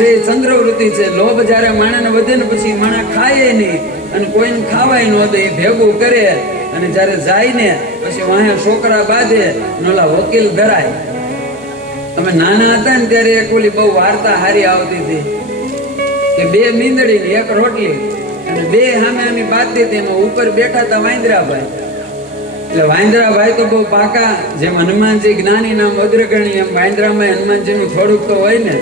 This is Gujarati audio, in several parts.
છે એ ચંદ્રવૃત્તિ છે. લોભ જ્યારે માણાને વધે ને પછી માણા ખાય નહીં અને કોઈને ખાવાય ન દે, ભેગું કરે અને જ્યારે જાય ને પછી વાહે છોકરા બાંધે ઓલા વકીલ ધરાય. અમે નાના હતા ને ત્યારે એક ઓલી બહુ વાર્તા હારી આવતી હતી કે બે મીંદડી ને એક રોટલી અને બે સામે આમી બાંધતી હતી. એમાં ઉપર બેઠા હતા વાંદરાભાઈ. એટલે વાંદરાભાઈ તો બહુ પાકા, જેમ હનુમાનજી જ્ઞાની નામ અગ્રગણી એમ વાંદરામાં હનુમાનજી નું થોડુંક તો હોય ને.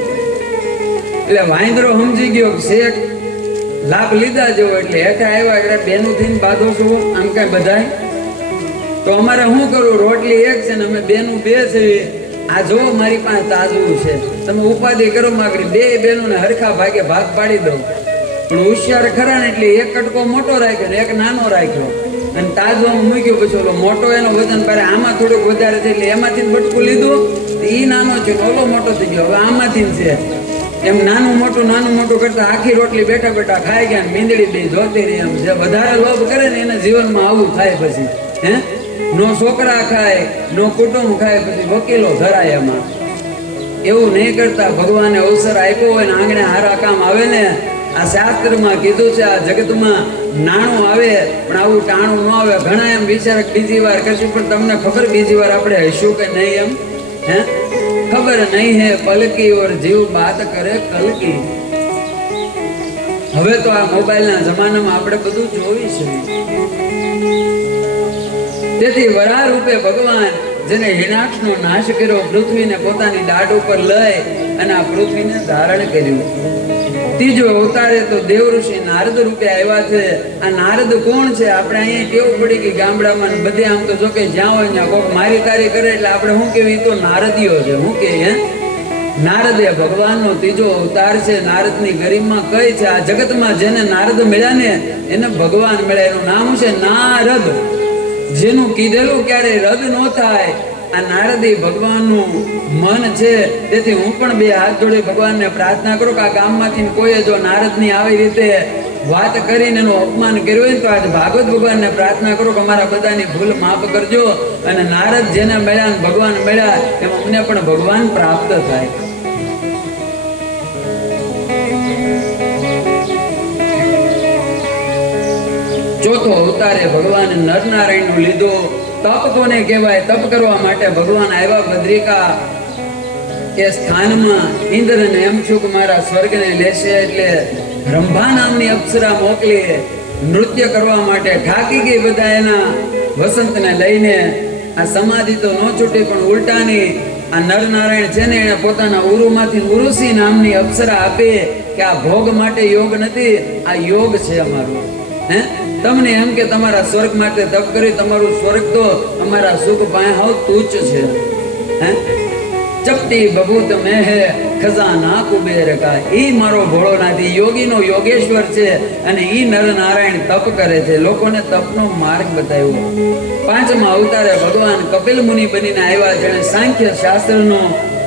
એટલે વાંદરો સમજી ગયો શેખ લાભ લીધા જેવો, એટલે હેઠા આવ્યા એટલે બેનું થઈને બાંધો છો આમ કઈ બધાય. તો અમારે શું કરવું, રોટલી એક છે ને અમે બેનું બે છે. આ જો મારી પાસે તાજવું છે, તમે ઉપાધિ કરો માગણી. બે બેનોને હરખા ભાગે ભાગ પાડી દઉં. પણ હોશિયાર ખરા ને એટલે એક કટકો મોટો રાખ્યો ને એક નાનો રાખ્યો અને તાજવામાં મૂક્યો. પછી ઓલો મોટો એનો વજન પારે આમાં થોડુંક વધારે છે એટલે એમાંથી બટકું લીધું, ઈ નાનો છે ઓલો મોટો થઈ ગયો. હવે આમાંથી છે એમ નાનું મોટું કરતા આખી રોટલી બેઠા બેઠા ખાઈ ગયા. મીંદડી બે જોતી રહી. એમ જે વધારે લોભ કરે ને એના જીવનમાં આવું થાય. પછી હે નો છોકરા ખાય, નો કુટુંબ ખાય, પછી વકીલો ધરાય. એમાં એવું નહીં કરતા. ભગવાને અવસર આપ્યો હોય ને આંગણે હારા કામ આવે ને. આ શાસ્ત્રમાં કીધું છે આ જગતમાં નાણું આવે પણ આવું ટાણું ન આવે. ઘણા એમ વિચાર બીજી વાર કરશું, પણ તમને ખબર બીજી વાર આપણે હશું કે નહીં? એમ હે ખબર નહીં હે પલકી ઓર જીવ બાત કરે કલકી. હવે તો આ મોબાઈલના જમાનામાં આપણે બધું જોઈ છે. તેથી વરાહ રૂપે ભગવાન જેને હિનાક્ષનો નાશ કર્યો, પૃથ્વીને પોતાની દાઢ ઉપર લઈ અને આ પૃથ્વીને ધારણ કર્યું. ત્રીજો અવતારે તો દેવ ઋષિ નારદ રૂપે આવ્યા છે. આ નારદ કોણ છે? આપણે અહીંયા કેવું પડી કે ગામડામાં બધે આમ તો જો કે જ્યાં હોય ત્યાં કોક મારી તારી કરે એટલે આપણે શું કેવી તો નારદીઓ છે. શું કે હે નારદ એ ભગવાનનો ત્રીજો અવતાર છે. નારદની ગરિમા કઈ છે? આ જગતમાં જેને નારદ મળ્યા ને એને ભગવાન મળ્યા. એનું નામ છે નારદ. જેનું કીધેલું ક્યારેય રદ ન થાય. આ નારદી ભગવાનનું મન છે. તેથી હું પણ બે હાથ જોડી ભગવાનને પ્રાર્થના કરું કે આ ગામમાંથી કોઈએ જો નારદની આવી રીતે વાત કરીને એનું અપમાન કર્યું હોય તો આજે ભાગવત ભગવાનને પ્રાર્થના કરું કે અમારા બધાની ભૂલ માફ કરજો. અને નારદ જેને મળ્યા ને ભગવાન મળ્યા એમાં મને પણ ભગવાન પ્રાપ્ત થાય. ચોથો અવતારે ભગવાન નરનારાયણનું લીધો. તપ કોને કહેવાય? તપ કરવા માટે ભગવાન આવ્યા બદ્રિકા એ સ્થાનમાં. ઇન્દ્રને એમ છું કે મારા સ્વર્ગને લેશે એટલે રંભા નામની અપ્સરા મોકલી નૃત્ય કરવા માટે. થાકી ગઈ બધા એના વસંતને લઈને. આ સમાધિ તો ન છૂટી પણ ઉલટાની આ નરનારાયણ છે ને એને પોતાના ઉરુમાંથી ઉરુસી નામની અપ્સરા આપે કે આ ભોગ માટે યોગ નથી, આ યોગ છે અમારો. હે તમને એમ કે તમારા સ્વર્ગ માટે તપ કરી, તમારું સ્વર્ગ તો અમારા સુખ પાસે હાવ તુચ્છ છે. હે ચપટી બબૂત મેં હે ખજાના કુબેર કા. ઈ મારો ભોળોનાથ યોગીનો યોગેશ્વર છે અને ઈ નરનારાયણ તપ કરે છે. લોકોને તપનો માર્ગ બતાવ્યો. પાંચમા અવતારે ભગવાન કપિલ મુનિ બનીને આવ્યા, જેણે સાંખ્ય શાસ્ત્રનો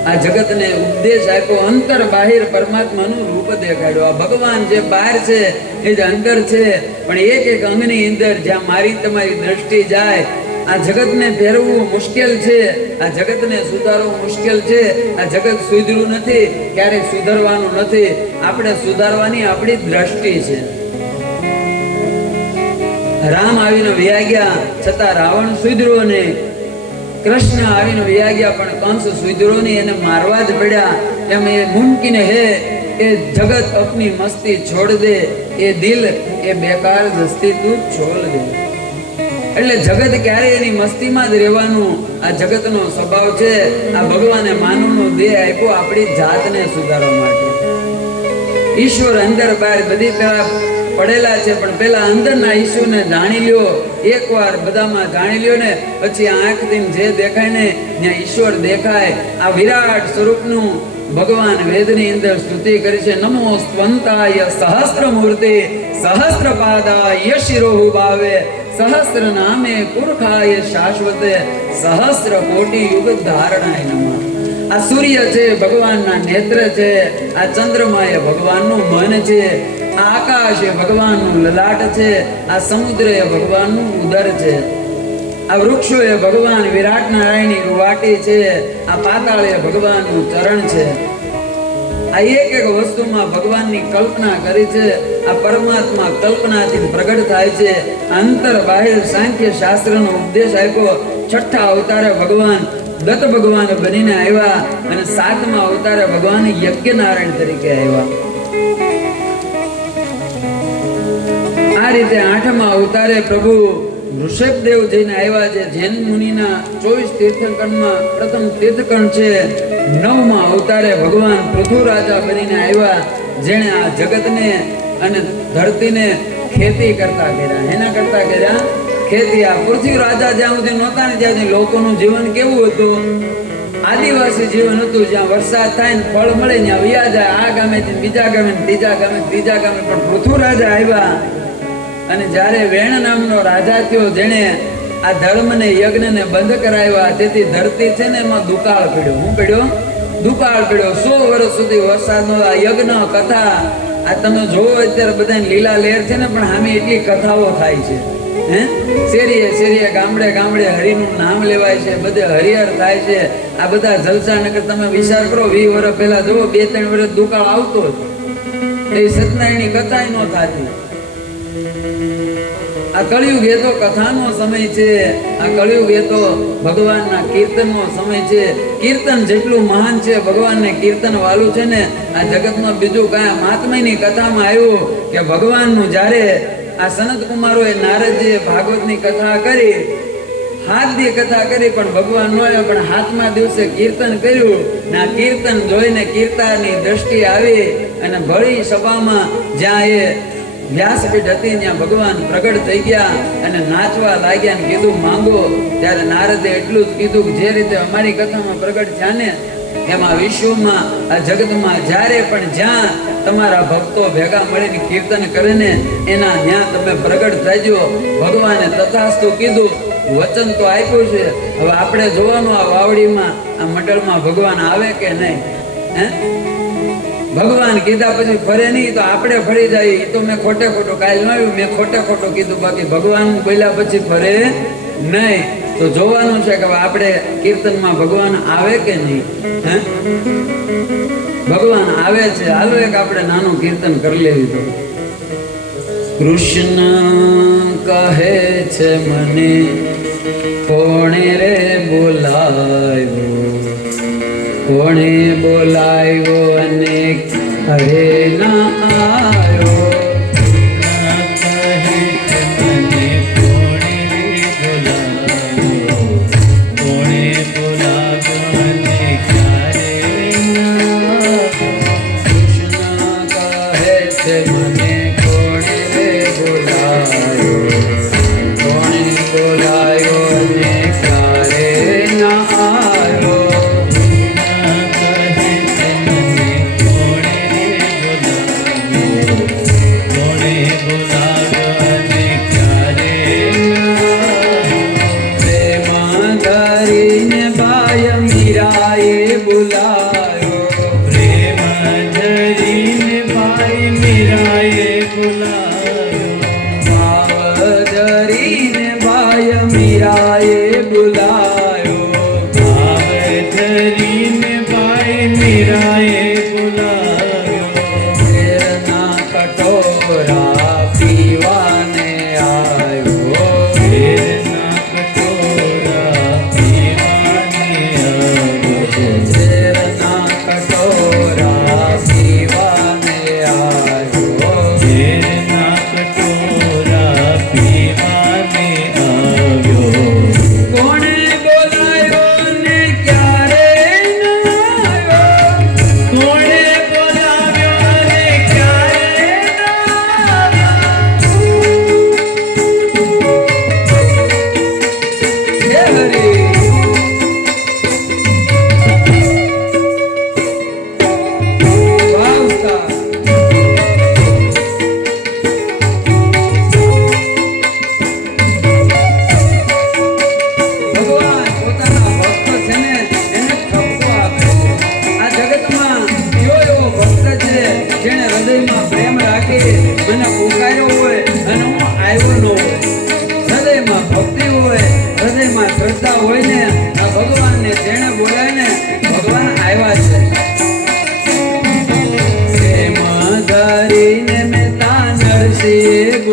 આ જગતને ઉપદેશ આપ્યો. અંતર બાહિર પરમાત્માનું રૂપ દેખાડ્યું. આ ભગવાન જે બહાર છે એ જ અંદર છે, પણ એક એક અંગની અંદર જ્યાં મારી તમારી દ્રષ્ટિ જાય આ જગતને ફેરવવું મુશ્કેલ છે. આ જગતને સુધારવું મુશ્કેલ છે. આ જગત સુધર્યું નથી, ક્યારેય સુધરવાનું નથી. આપણે સુધારવાની આપણી દ્રષ્ટિ છે. રામ આવીને વ્યા ગયા છતાં રાવણ સુધર્યો નહીં. કૃષ્ણ આવીને વ્યા ગયા પણ કંસ સુધર્યો નહીં, એને મારવા જ પડ્યા. એમ એ મુમકિન હે એ જગત અપની મસ્તી છોડ દે, એ દિલ એ બેકાર દસ્તી તું છોડ દે. એટલે જગત ક્યારેય એની મસ્તીમાં જ રહેવાનું આ જગતનો સ્વભાવ છે. આ ભગવાને માનવનો દેહ આપ્યો આપણી જાતને સુધારવા માટે. ઈશ્વર અંદર બહાર બધી પેલા પડેલા છે, પણ પેલા અંદરના ઈશ્વરને જાણી લ્યો. એકવાર બધામાં જાણી લ્યો ને પછી આંખથી જે દેખાય ને ત્યાં ઈશ્વર દેખાય. આ વિરાટ સ્વરૂપનું ભગવાન વેદની અંદર સ્તુતિ કરી છે. નમો સ્વંતાય સહસ્ત્ર મૂર્તિ સહસ્ત્ર પાદાય શિરોહુ ભાવે સહસ્ત્ર નામે પુરખાય શાશ્વતે સહસ્ત્ર કોટી યુગ ધારણાય નમઃ. આ સૂર્ય છે ભગવાનના નેત્ર છે. આ ચંદ્રમા એ ભગવાનનું મન છે. આ આકાશ એ ભગવાનનું લલાટ છે. આ સમુદ્ર એ ભગવાનનું ઉદર છે. આ વૃક્ષો એ ભગવાન વિરાટ નારાયણની રૂવાટી છે. આ પાતાળ એ ભગવાનનું ચરણ છે. આ એક એક વસ્તુમાં ભગવાનની કલ્પના કરી છે. આ પરમાત્મા કલ્પનાથી પ્રગટ થાય છે. અંતર બાહ્ય સાંખ્ય શાસ્ત્રનો ઉપદેશ આપ્યો. છઠ્ઠા અવતારે ભગવાન દત્ત ભગવાન બનીને આવ્યા અને સાતમા અવતારે ભગવાન યજ્ઞ નારાયણ તરીકે આવ્યા. આ રીતે આઠમા અવતારે પ્રભુ ઋષભદેવ જઈને આવ્યા છે. જૈન મુનિના 24 તીર્થંકરમાં પ્રથમ તીર્થંકર છે. નવમા અવતારે ભગવાન પૃથુ રાજા બનીને આવ્યા, જેણે આ જગતને અને ધરતીને ખેતી કરતા કર્યા. એના કરતા કર્યા ખેતી. આ પૃથ્વી રાજા જ્યાં સુધી નહોતા ને ત્યાં સુધી લોકોનું જીવન કેવું હતું? આદિવાસી જીવન હતું. જ્યાં વરસાદ થાય ને ફળ મળે ત્યાં વ્યા જાય. આ ગામેથી બીજા ગામે, ત્રીજા ગામે, ત્રીજા ગામે. પણ પૃથુ રાજા આવ્યા અને જ્યારે વેણ નામનો રાજા થયો, જેણે આ ધર્મને યજ્ઞને બંધ કરાવ્યા, તેથી ધરતી છે ને એમાં દુકાળ પડ્યો. શું પડ્યો? દુકાળ પડ્યો. 100 વર્ષ સુધી વરસાદનો આ યજ્ઞ કથા આ તમે જોવો અત્યારે બધાને લીલા લહેર છે ને, પણ સામે એટલી કથાઓ થાય છે. શેરીએ શેરીએ, ગામડે ગામડે હરિનું નામ લેવાય છે, બધે હરિહર થાય છે. આ બધા જલસા નગર તમે વિચાર કરો, 20 વર્ષ પહેલા જોવો 2-3 વર્ષ દુકાળ આવતો જ. એ સત્યનારાયણની કથા ન થતી. આ કળિયુગ એ તો કથાનો સમય છે. આ કળિયુગ એ તો ભગવાનના કીર્તનનો સમય છે. કીર્તન જેટલું મહાન છે, ભગવાનને કીર્તન વાલું છે ને, આ જગતમાં બીજું કાંઈ. મહાત્માની કથામાં આવ્યું કે ભગવાનનું જ્યારે આ સનત કુમારોએ નારદજીએ ભાગવતની કથા કરી, 7 દી કથા કરી, પણ ભગવાન નો આવ્યો. પણ 7મા દિવસે કીર્તન કર્યું ને આ કીર્તન જોઈને કીર્તાની દ્રષ્ટિ આવી અને ભળી સભામાં જ્યાં એ વ્યાસપીઠ હતી ત્યાં ભગવાન પ્રગટ થઈ ગયા અને નાચવા લાગ્યા ને કીધું માંગો. ત્યારે નારદે એટલું જ કીધું કે જે રીતે અમારી કથામાં પ્રગટ થયા ને, એમાં વિશ્વમાં આ જગતમાં જ્યારે પણ જ્યાં તમારા ભક્તો ભેગા મળીને કીર્તન કરે ને, એના ત્યાં તમે પ્રગટ થજો. ભગવાને તથાસ્તુ કીધું. વચન તો આપ્યું છે. હવે આપણે જોવાનું આ વાવડીમાં, આ મંડળમાં ભગવાન આવે કે નહીં. ભગવાન કીધા પછી ફરે નહીં તો આપણે ફરી જાય. એ તો મેં ખોટે ખોટું કાલ ન આવ્યું, મેં ખોટે ખોટું કીધું. બાકી ભગવાન બોલ્યા પછી ફરે નહીં. તો જોવાનું છે કે આપણે કીર્તનમાં ભગવાન આવે કે નહીં. ભગવાન આવે છે. હાલો એક આપણે નાનું કીર્તન કરી લેવી. તો કૃષ્ણ કહે છે મને કોણે રે બોલાવ્યો, કોણે બોલાવ્યો અને હરે ના આવ્યો.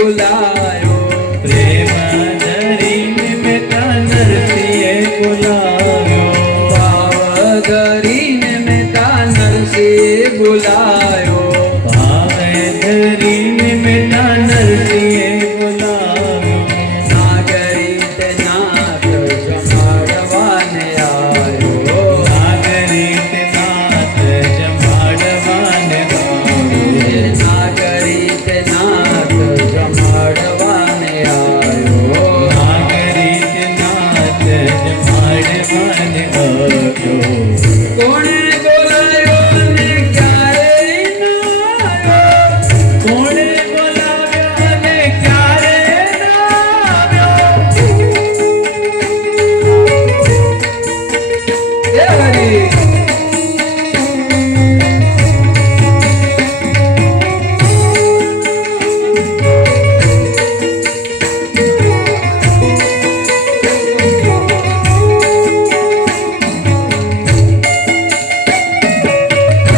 બોલાયો પ્રેમ ધરીને મેતા નરસિંહે બોલાવ્યો ભાવ ધરીને મેતા નરસિંહ બોલાયો ભાવ ધરીને મેતા નરસિંહે બોલાવ્યો નાગરી તે નાથ જમાડવાને આવ્યો નાગરિક નાથ જમાડવાને આવ્યો નાગરી તે નાથ જમાડવાને આવ્યો નાગરિક નાથ જમાડવાને આવ્યો કોણે બોલાયો ને ક્યારે ના આવ્યો કોણે બોલાવ્યો અને ક્યારે ના આવ્યો હે હરી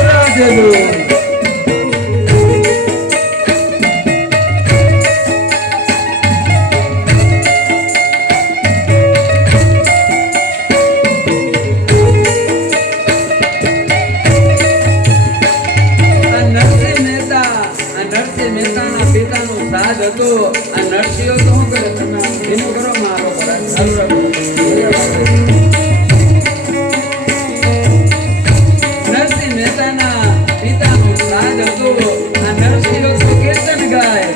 રાજલો નરસિંહ મહેતાના પિતાનો સાદ હતો. આ નરસિંહો તો શું કરે? તમે ધીમું કરો મારો પર ચાલુ રાખો. નરસિંહ મહેતાના પિતાનો સાદ હતો. આ નરસિંહો તો કીર્તન ગાય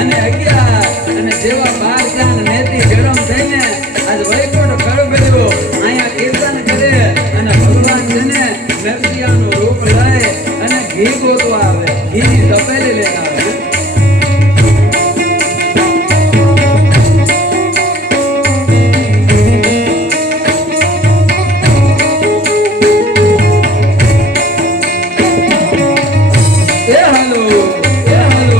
અને 11 અને જેવા 12 ચાંદ મેથી ગરમ થઈને આજ વૈકુંઠ ખળભળ્યો. અહીંયા કીર્તન કરે અને ભગવાન છે ને નરસિંહાનું રૂપ લય અને ઘી ગોતવા આવે. ઘીની તપેલી લઈને આવે. એ હાલો એ હાલો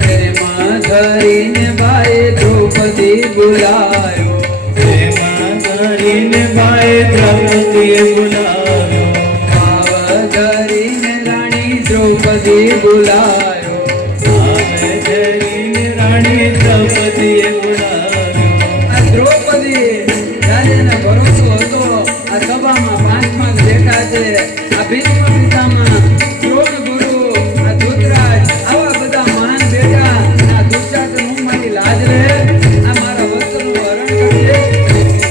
પ્રેમ ધરીને બાએ દ્રૌપદી બોલાયો પ્રેમ ધરીને બાએ દ્રૌપદીએ બોલાવ્યો ભાવ ધરીને રાણી દ્રૌપદી બોલાયો ભાવ ધરીને રાણી દ્રૌપદીએ બોલાવ્યો આ દ્રૌપદી જ્યારે એને ભરોસો હતો આ સભામાં 5 બેઠા છે. આ ભીષ્મ પિતામહ દ્રોણ ગુરુ આ ધૃતરાજ આવા બધા મહાન બેઠા. આ દુશાસન હું મારી લાજ રહે આ મારા વસ્ત્રનું હરણ કરજે.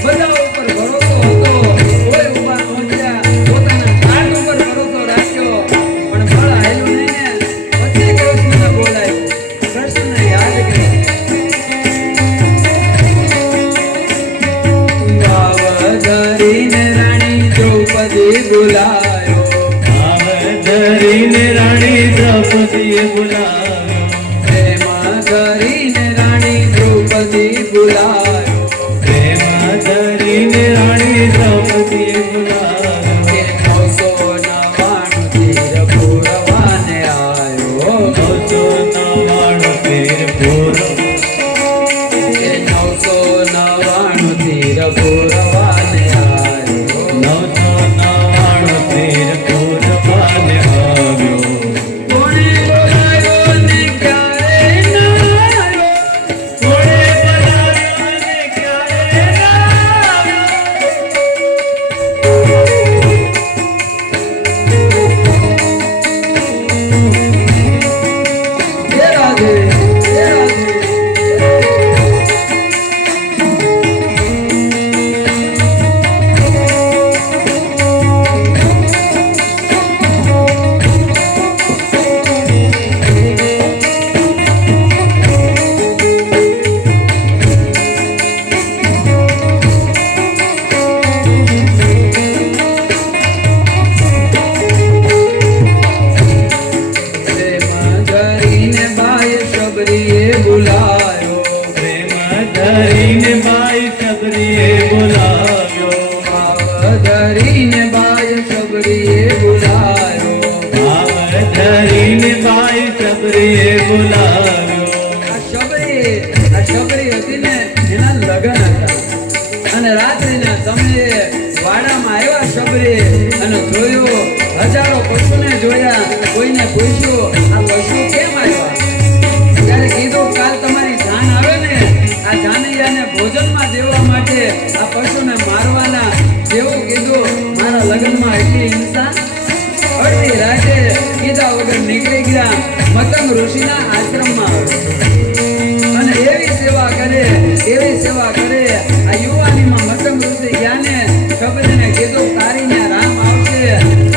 બધા ઉપર ભરોસો હતો. કોઈ ઉભા પહોંચ્યા પોતાના પાઠ ઉપર ભરોસો રાખ્યો પણ ફળ આયલું નહીં ને. પછી કૃષ્ણને બોલાયો. કૃષ્ણને યાદ કર્યા. ભાવ ધરીને રાણી દ્રૌપદી બોલાયો ભાવ ધરીને રાણી દ્રૌપદીએ બોલાવ્યો પ્રેમ ધરીને રાણી દ્રૌપદી બોલાયો પ્રેમ ધરીને રાણી દ્રૌપદીએ બોલાવ્યો કે 999 તીર પૂરવાને આવ્યો 999 તીર પૂરો કે 999 તીર પૂરવાને આવ્યો 999 તીર પૂરવાને આવ્યો કોણે બોલાયો ને ક્યારે ના આવ્યો કોણે બોલાવ્યો અને ક્યારે ના આવ્યો હે રાધે હે રાધે પ્રેમ ધરીને બાએ શબરીએ બોલાયો પ્રેમ ધરીને બાઈ સબરીએ બોલાવ્યો ભાવ ધરીને બાએ શબરીએ બોલાયો ભાવ ધરીને બાઈ સબરીએ બોલાવ્યો આ શબરી હતી ને એના લગ્ન હતા અને રાત્રિના સમયે વાડામાં આવ્યા શબરી અને જોયું પશુને મારવાના જેવું કીધું. મારા લગ્નમાં એટલી હિંસા. અડધી રાતે કીધા વગર નીકળી ગયા મતંગ ઋષિના આશ્રમમાં અને એવી સેવા કરે આ યુવાનીમાં મતંગ ઋષિ ગયા ને કબીરને કીધું તારીને રામ આવશે.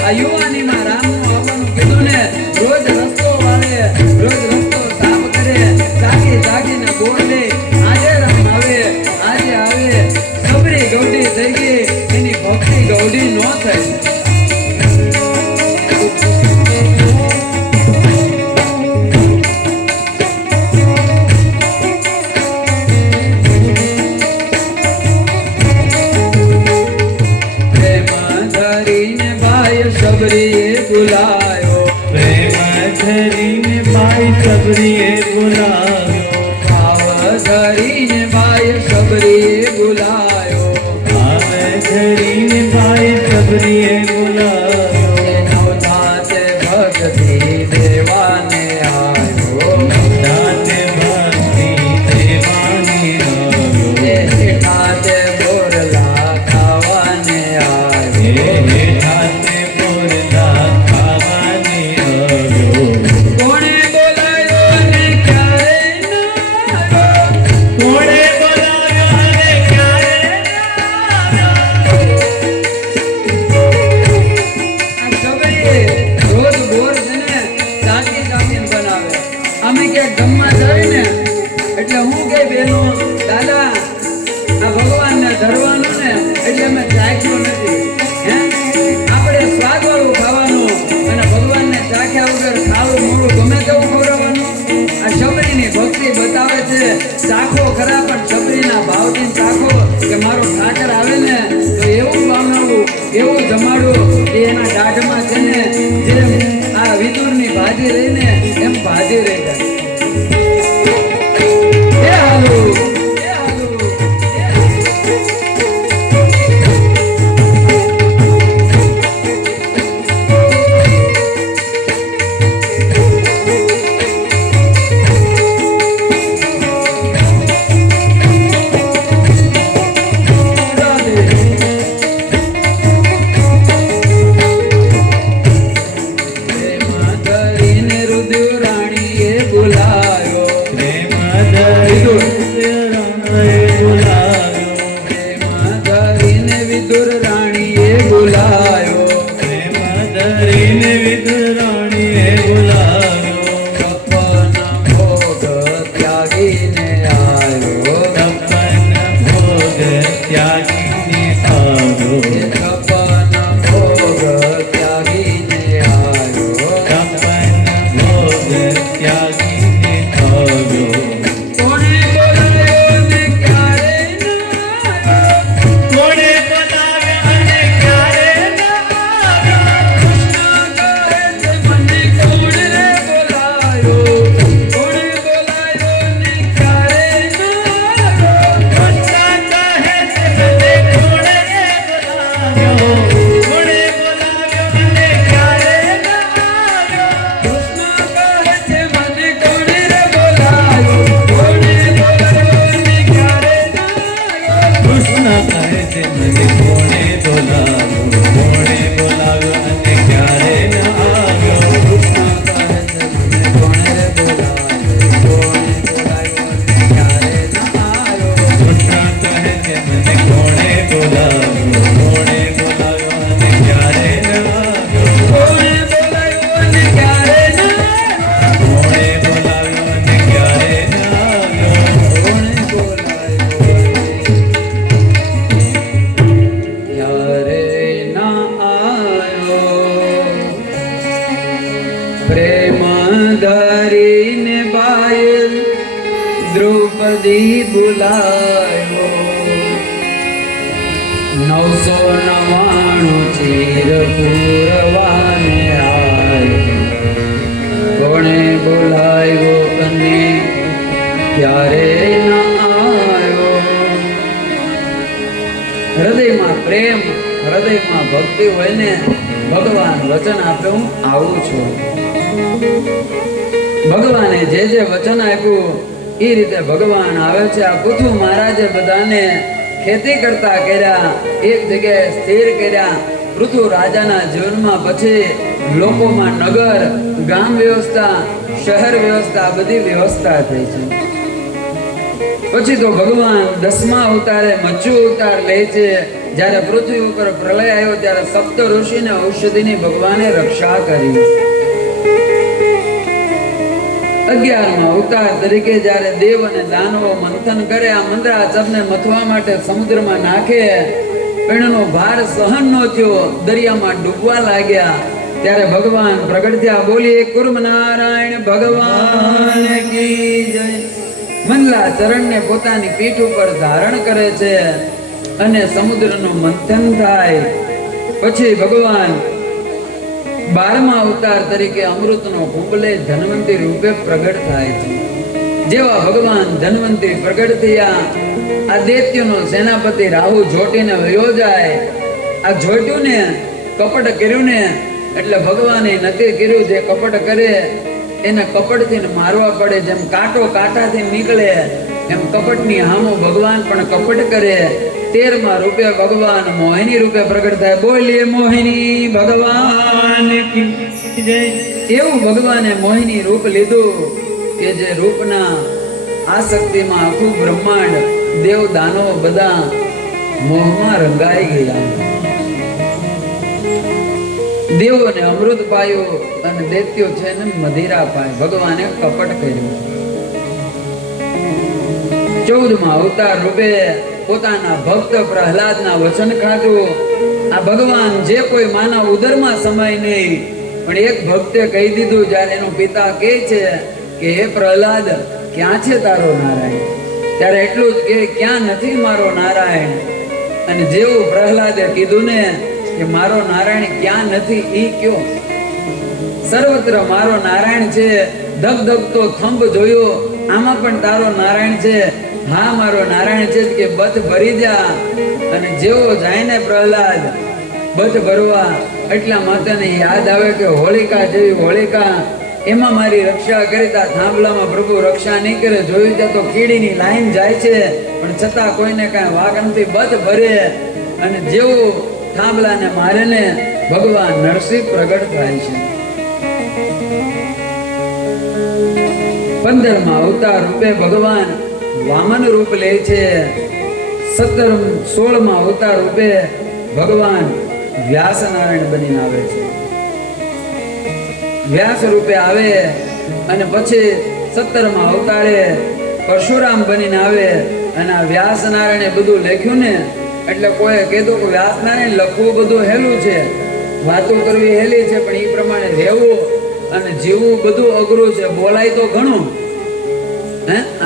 આ યુવાનીમાં રામનું આવવાનું કીધું ને રોજ રસ્તો વાળે રોજ રસ્તો સાફ કરે જાગીને બોલે આજે રામ આવે આજે આવે. સબરી ગૌડી થઈ ગઈ એની ભક્તિ ગૌડી ન થઈ. સબરીએ બોલાયો પ્રેમ ધરીને ભાઈ સબરીએ બોલાવ્યો ભાવ ધરીને ભાઈ સબરીએ બોલાયો ભાવ ધરીને ભાઈ સબરીએ બોલાવ્યો એનો જાતે ભક્તિ દેવાને આવ્યો જાતે ભક્તિ દેવાની આવ્યો એ જાતે બોરલા ખાવાને આવ્યો જાતે બોરલા ખાવાની આવ્યો કોણે બોલાયો અને ક્યારે ના કોણે બોલાવ્યો અને ક્યારે આ સબરીએ રોજ બોર છે ને ચાકીને બનાવે. અમે ક્યાંક ગમવા જાય ને એટલે હું કે બેનો દાદા આ ભગવાનને ધરવાનું ને એટલે અમે ચાખ્યું નથી. હે આપણે સ્વાદવાળું ખાવાનું અને ભગવાનને ચાખ્યા વગર ખાવું મોડું ગમે તેવું ખવડાવવાનું. આ સબરીની ભક્તિ બતાવે છે. ચાખો ખરા પણ સબરીના ભાવથી ચાખો કે મારો ઠાકર આવે ને તો એવું બનાવવું એવું જમાડવું કે એના દાઢમાં છે ને જેમ આ વિદુરની ભાજી રહીને એમ ભાજી રહી જાય. એ હાલો એ હાલો એ હાલો. પ્રેમ ધરીને રુદ્ર રાણીએ બોલાયો પ્રેમ ધરીને બોલાવ્યો પ્રેમ ધરીને વિદુર રાણીએ બોલાયો પ્રેમ ધરીને વિદુરાણીએ બોલાવ્યો કપન ભોગ ત્યાગીને આવ્યો તપન ભોગ ત્યાગીને આવ્યો કપન ભોગ ત્યાગીને આવ્યો તપન ભોગ ત્યાગીને આવ્યો કોણે બોલાયો ને ક્યારે ના આવ્યો કોણે બોલાવ્યો અને ક્યારે ના આવ્યો કૃષ્ણ કહે છે મને કોણ રે બોલાયો કોણે બોલાયો ને ક્યારે ના આવ્યો કૃષ્ણ કહે છે મને કોણે બોલાવ્યો કોણે બોલાવ્યો અને ક્યારે ના આવ્યો કૃષ્ણ કહે છે મને કોણ રે બોલાયો કોણે બોલાયો ને ક્યારે ના આવ્યો કૃષ્ણ કહે છે મને કોણે બોલાવ્યો કોણે બોલાવ્યો અને ક્યારે ના આવ્યો કોણે બોલાયો અને ક્યારે ના આવ્યો કોણે બોલાવ્યો અને ક્યારે ના આવ્યો કોણે બોલાયો ક્યારે ના આવ્યો પ્રેમ ધરીને બાયલ દ્રૌપદી બોલાયો 999 ચીર પૂરવાને આવ્યો કોણે બોલાયો અને ક્યારે ના આવ્યો હૃદયમાં પ્રેમ હૃદયમાં ભક્તિ હોય ને ભગવાન વચન આપે હું આવું છું. ભગવાને જે વચન આપ્યું એ રીતે ભગવાન આવે છે. આ પૃથુ મહારાજે બધાને ખેતી કરતા કર્યા, એક જગ્યાએ સ્થિર કર્યા. પૃથુ રાજાના જીવનમાં પછી લોકોમાં નગર, ગામ વ્યવસ્થા, શહેર વ્યવસ્થા, બધી વ્યવસ્થા થઈ છે. પછી તો ભગવાન 10મા અવતારે મચ્છુ અવતાર લે છે. જ્યારે પૃથ્વી ઉપર પ્રલય આવ્યો ત્યારે સપ્ત ઋષિને ઔષધિની ભગવાને રક્ષા કરી. 11મા અવતાર તરીકે જ્યારે દેવ અને દાનવો મંથન કરે, આ મંદરાચરને મથવા માટે સમુદ્રમાં નાખે, પીણનો ભાર સહન ન થયો, દરિયામાં ડૂબવા લાગ્યા, ત્યારે ભગવાન પ્રગટ થયા. બોલીએ કુર્મ નારાયણ ભગવાન કી જય. મંદલાચરણને પોતાની પીઠ ઉપર ધારણ કરે છે અને સમુદ્રનું મંથન થાય. પછી ભગવાન 12મા અવતાર તરીકે અમૃતનો કુંભ લઈ ધન્વંતરી રૂપે પ્રગટ થાય છે. જેવા ભગવાન ધન્વંતરી પ્રગટ થયા, આ દૈત્યનો સેનાપતિ રાહુ જોટીને વયો જાય. આ જોટ્યું ને, કપટ કર્યું ને, એટલે ભગવાને નક્કી કર્યું જે કપટ કરે એને કપટથી મારવા પડે. જેમ કાંટો કાંટાથી નીકળે એમ કપટની હામો ભગવાન પણ કપટ કરે. 13મા રૂપે ભગવાન મોહિની રૂપે પ્રગટ થાય. બોલીએ મોહિની ભગવાન કી જય. એવું ભગવાને મોહિની રૂપ લીધું કે જે રૂપના આસક્તિમાં આખું બ્રહ્માંડ, દેવ દાનવો બધા મોહમાં રંગાઈ ગયા. દેવોને અમૃત પાયું અને દૈત્યો છે ને મદિરા પાય. ભગવાને કપટ કર્યું. 14મા અવતાર રૂપે પોતાના ભક્ત પ્રહલાદના વચન ખાધું. આ ભગવાન જે કોઈ માનવ ઉદરમાં સમય નહીં, પણ એક ભક્તે કહી દીધું, જ્યારે એનો પિતા કહે છે કે હે પ્રહલાદ, ક્યાં છે તારો નારાયણ? ત્યારે એટલું જ કે ક્યાં નથી મારો નારાયણ. અને જેવું પ્રહલાદે કીધું ને કે મારો નારાયણ ક્યાં નથી ઈ કયો, સર્વત્ર મારો નારાયણ છે. ધગધગતો થંભ જોયો, આમાં પણ તારો નારાયણ છે. હા મારો નારાયણ છે કે બથ ભરી જા. અને જેવો જાય ને પ્રહલાદ બથ ભરવા, એટલા માતાને યાદ આવે કે હોલિકા જેવી હોલિકા, એમાં મારી રક્ષા કરી. તા થાંભલામાં પ્રભુ રક્ષા નહીં કરે. જોયું ત્યાં તો કીડીની લાઈન જાય છે, પણ છતાં કોઈને કાંઈ વાગ નથી. બથ ભરે અને જેવું થાંભલાને મારે ને ભગવાન નરસિંહ પ્રગટ થાય છે. 15મા અવતાર રૂપે ભગવાન વામન રૂપ લે છે. 16મા અવતાર રૂપે ભગવાન વ્યાસ નારાયણ બનીને આવે છે. વ્યાસ રૂપે આવે અને પછી 17મા અવતારે પરશુરામ બનીને આવે. અને આ વ્યાસ નારાયણે બધું લખ્યું ને, એટલે કોઈ કીધું કે વ્યાસ નારાયણ લખવું બધું હેલું છે, વાતો કરવી હેલી છે, પણ એ પ્રમાણે રહેવું અને જીવવું બધું અઘરું છે. બોલાય તો ઘણું.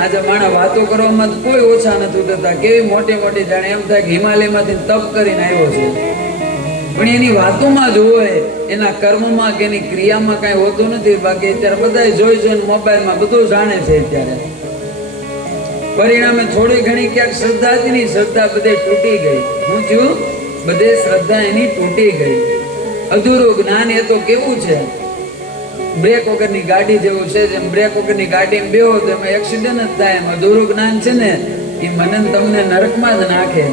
આજે માણસ વાતો કરવામાં કોઈ ઓછા નથી થતા. કેવી મોટી મોટી જાણે એમ થાય કે હિમાલયમાંથી તપ કરીને આવ્યો છે, પણ એની વાતોમાં જ હોય, એના કર્મમાં કે એની ક્રિયામાં કઈ હોતું નથી. બાકી અત્યારે બધા જોઈ જોઈને મોબાઈલમાં બધું જાણે છે. અત્યારે પરિણામે થોડી ઘણી ક્યાંક શ્રદ્ધા હતી ને, શ્રદ્ધા બધે તૂટી ગઈ. શું થયું? બધે શ્રદ્ધા એની તૂટી ગઈ. અધૂરું જ્ઞાન એ તો કેવું છે, બ્રેક વગરની ગાડી જેવું છે. જેમ બ્રેક વગરની ગાડીમાં બેહો તો એમાં એક્સિડન્ટ જ થાય. એમ અધૂરું જ્ઞાન છે ને, એ મને તમને નરકમાં જ નાખે.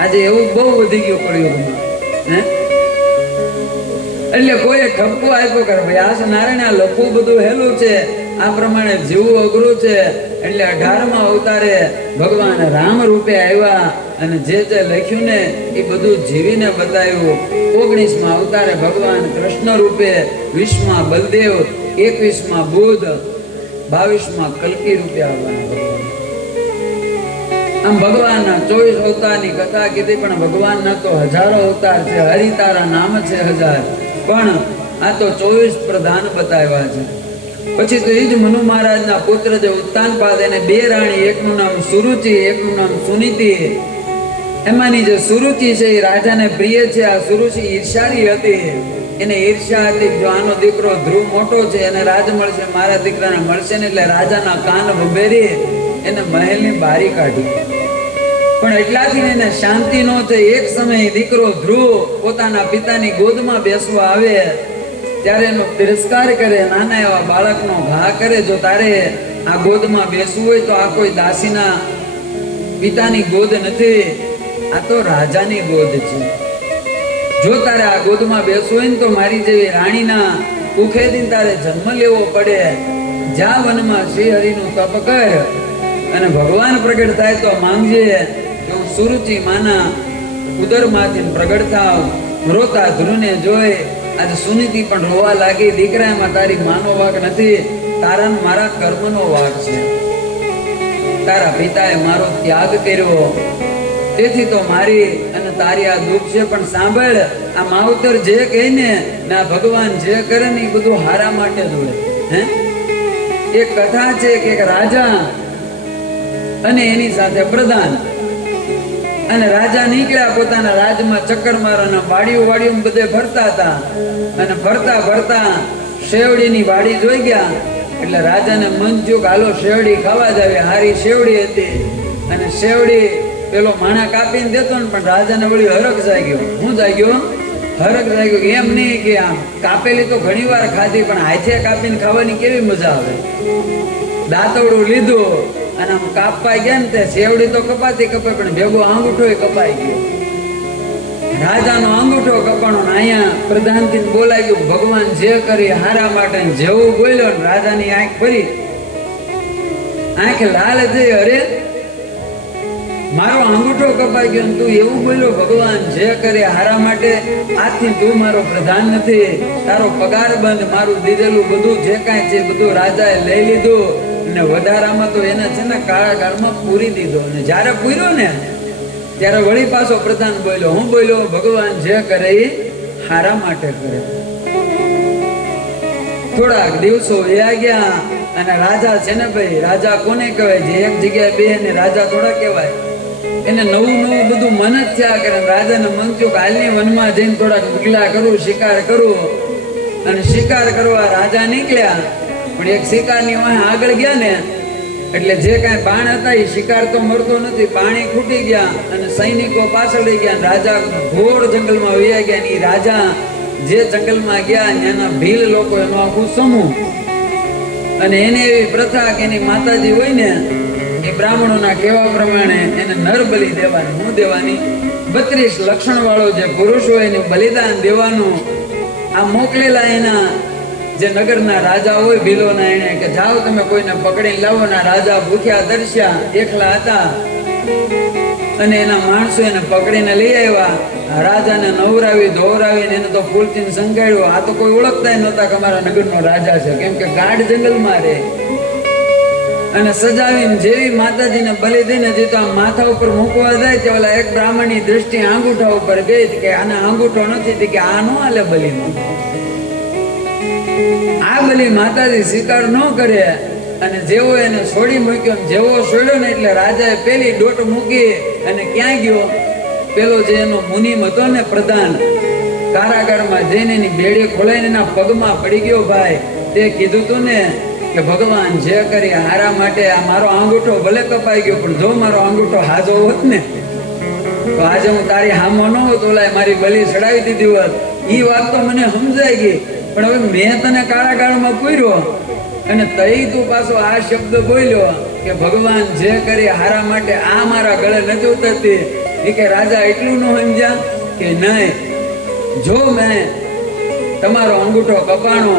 આજે એવું બહુ વધી ગયું કળિયુગમાં. એટલે કોઈ ઠપકો આપ્યો કરે ભાઈ આ નારાયણ આ લખવું બધું હેલું છે, આ પ્રમાણે જીવવું અઘરું છે. એટલે 18મા અવતારે ભગવાન રામ રૂપે આવ્યા અને જે લખ્યું ને એ બધું જીવીને બતાવ્યું. 19મા અવતારે ભગવાન કૃષ્ણ રૂપે, 20મા બલદેવ, 21મા બુદ્ધ, 22મા કલ્કી રૂપે આવવાના ભગવાન. આમ ભગવાનના 24 અવતારની કથા કીધી, પણ ભગવાનના તો હજારો અવતાર છે. હરિ તારા નામ છે 1000, પણ આ તો 24 પ્રધાન બતાવ્યા છે. પછી તો એ જ મનુ મહારાજના પુત્ર જે ઉત્તાનપાદ, એને 2 રાણી, એકનું નામ સુરુચિ, એકનું નામ સુનીતિ. એમાંની જે સુરુચિ છે એ રાજાને પ્રિય છે. આ સુરુચિ ઈર્ષાળી હતી. એને ઈર્ષા હતી, જો આનો દીકરો ધ્રુવ મોટો છે, એને રાજ મળશે, મારા દીકરાને મળશે ને. એટલે રાજાના કાન ભભેરી એને મહેલની બારી કાઢી. પણ એટલાથી એને શાંતિ ન થઈ. એક સમયે દીકરો ધ્રુવ પોતાના પિતાની ગોદમાં બેસવા આવે ત્યારે એનો તિરસ્કાર કરે, નાના એવા બાળકનો ઘા કરે. જો તારે આ ગોદમાં બેસવું હોય તો આ કોઈ દાસીના પિતાની ગોદ નથી, આ તો રાજાની ગોદ છે. જો તારે આ ગોદમાં બેસવું હોય ને તો મારી જેવી રાણીના કુખેથી તારે જન્મ લેવો પડે. જા વનમાં શ્રી હરિનું તપ કર અને ભગવાન પ્રગટ થાય તો માંગજે કે હું સુરુચિ માના ઉદરમાંથી પ્રગટ થાવ. રોતા ધ્રુવને જોઈ આજે સુનીતિ પણ રોવા લાગી. દીકરા, એમાં તારી માનો વાંક નથી, તારા મારા કર્મનો વાંક છે. તારા પિતાએ મારો ત્યાગ કર્યો, તેથી તો મારી અને તારી આ દુઃખ છે. પણ સાંભળ, આ માવતર જે કહે ને આ ભગવાન જે કરે ને એ બધું હારા માટે જ હોય. હે, એક કથા છે કે એક રાજા અને એની સાથે પ્રધાન, અને રાજા નીકળ્યા પોતાના રાજમાં ચક્કર મારવાના. વાડીઓ બધે ફરતા હતા અને ફરતા ફરતા શેવડીની વાડી જોઈ ગયા. એટલે રાજાને મન થયું કે હાલો શેવડી ખાવા જ આવે. હારી શેવડી હતી અને શેવડી પેલો માણા કાપીને દેતો ને, પણ રાજાને વળી હરખ જાગ્યો. શું જાગ્યો? હરખ જાગ્યો. એમ નહીં કે આમ કાપેલી તો ઘણી વાર ખાધી, પણ હાથે કાપીને ખાવાની કેવી મજા આવે. દાંતવડું લીધું અને આમ કાપવા ગયા ને તે શેવડી તો કપાતી કપાય, પણ ભેગો આંગૂઠો કપાઈ ગયો. રાજાનો આંગૂઠો કપાણો ને અહીંયા પ્રધાનથી બોલાઈ ગયું, ભગવાન જે કરી હારા માટે. જેવું બોલ્યો ને રાજાની આંખ ફરી, આંખ લાલ થઈ. અરે, મારો આંગૂઠો કપાઈ ગયો ને તું એવું બોલ્યો, ભગવાન જે કરે હારા માટે. આજથી તું મારો પ્રધાન નથી, તારો પગાર બંધ. મારું દીધેલું બધું જે કાંઈ છે બધું રાજાએ લઈ લીધું અને વધારામાં તો એને છે ને કાળા કાળમાં પૂરી દીધો. અને જ્યારે પૂર્યો ને ત્યારે વળી પાછો પ્રધાન બોલ્યો. હું બોલ્યો, ભગવાન જે કરે એ હારા માટે કરે. થોડાક દિવસો વયા ગયા અને રાજા છે ને ભાઈ, રાજા કોને કહેવાય? જે એક જગ્યાએ બે ને રાજા થોડા કહેવાય. એને નવું બધું મન જ થયા કરે. રાજાને મન થયું કે હાલની વનમાં જઈને થોડાક મુગલા કરું, શિકાર કરું. અને શિકાર કરવા રાજા નીકળ્યા, પણ એક શિકારની વાહે આગળ ગયા ને એટલે જે કાંઈ બાણ હતા એ શિકાર તો મળતો નથી. પાણી ખૂટી ગયા અને સૈનિકો પાછળ રહી ગયા. રાજા ઘોર જંગલમાં વયા ગયા. ને એ રાજા જે જંગલમાં ગયા એના ભીલ લોકો, એનો આખું સમૂહ. અને એને એવી પ્રથા કે એની માતાજી હોય ને એ બ્રાહ્મણોના કહેવા પ્રમાણે એને નર બલિ દેવાની. હું દેવાની? 32 લક્ષણ વાળો જે પુરુષ હોય એનું બલિદાન દેવાનું. આ મોકલેલા એના જે નગરના રાજા હોય ભીલોના, એને કે જાઓ તમે કોઈને પકડીને લાવો. ના રાજા ભૂખ્યા તરસ્યા એકલા હતા અને એના માણસો એને પકડીને લઈ આવ્યા. રાજાને નવરાવી ધોવરાવીને એને તો ફૂલથી સંગાડ્યો. આ તો કોઈ ઓળખતા નહોતા કે અમારા નગરનો રાજા છે, કેમ કે ગાઢ જંગલમાં રહે. અને સજાવીને જેવી માતાજીને બલિ દઈને જે તો આ માથા ઉપર મૂકવા જાય તે ઓલા એક બ્રાહ્મણની દ્રષ્ટિ આંગૂઠા ઉપર ગઈ કે આને આંગૂઠો નથી, કે આ નો હાલે બલિમાં. આ બલિ માતાજી સ્વીકાર ન કરે અને જેવો એને છોડી મૂક્યો, જેવો છોડ્યો ને એટલે રાજાએ પેલી દોટ મૂકી અને ક્યાં ગયો? પેલો જે એનો મુનિમ હતો ને પ્રધાન, કારાગારમાં જઈને એની બેડી ખોલાઈને એના પગમાં પડી ગયો. ભાઈ, તે કીધું તું ને કે ભગવાન જે કરી હારા માટે. આ મારો આંગૂઠો ભલે કપાઈ ગયો, પણ જો મારો આંગૂઠો હાજો હોત ને તો આજે હું તારી હામો ન હોત, ઓલાય મારી બલિ ચડાવી દીધી હોત. એ વાત તો મને સમજાઈ ગઈ, પણ હવે મેં તને કારાગારમાં પૂર્યો અને તઈ તું પાછો આ શબ્દ બોલ્યો કે ભગવાન જે કરી હારા માટે. આ મારા ગળે નથી ઉતરતી. એ કે રાજા એટલું ન સમજ્યા કે નહીં, જો મેં તમારો અંગૂઠો કપાણો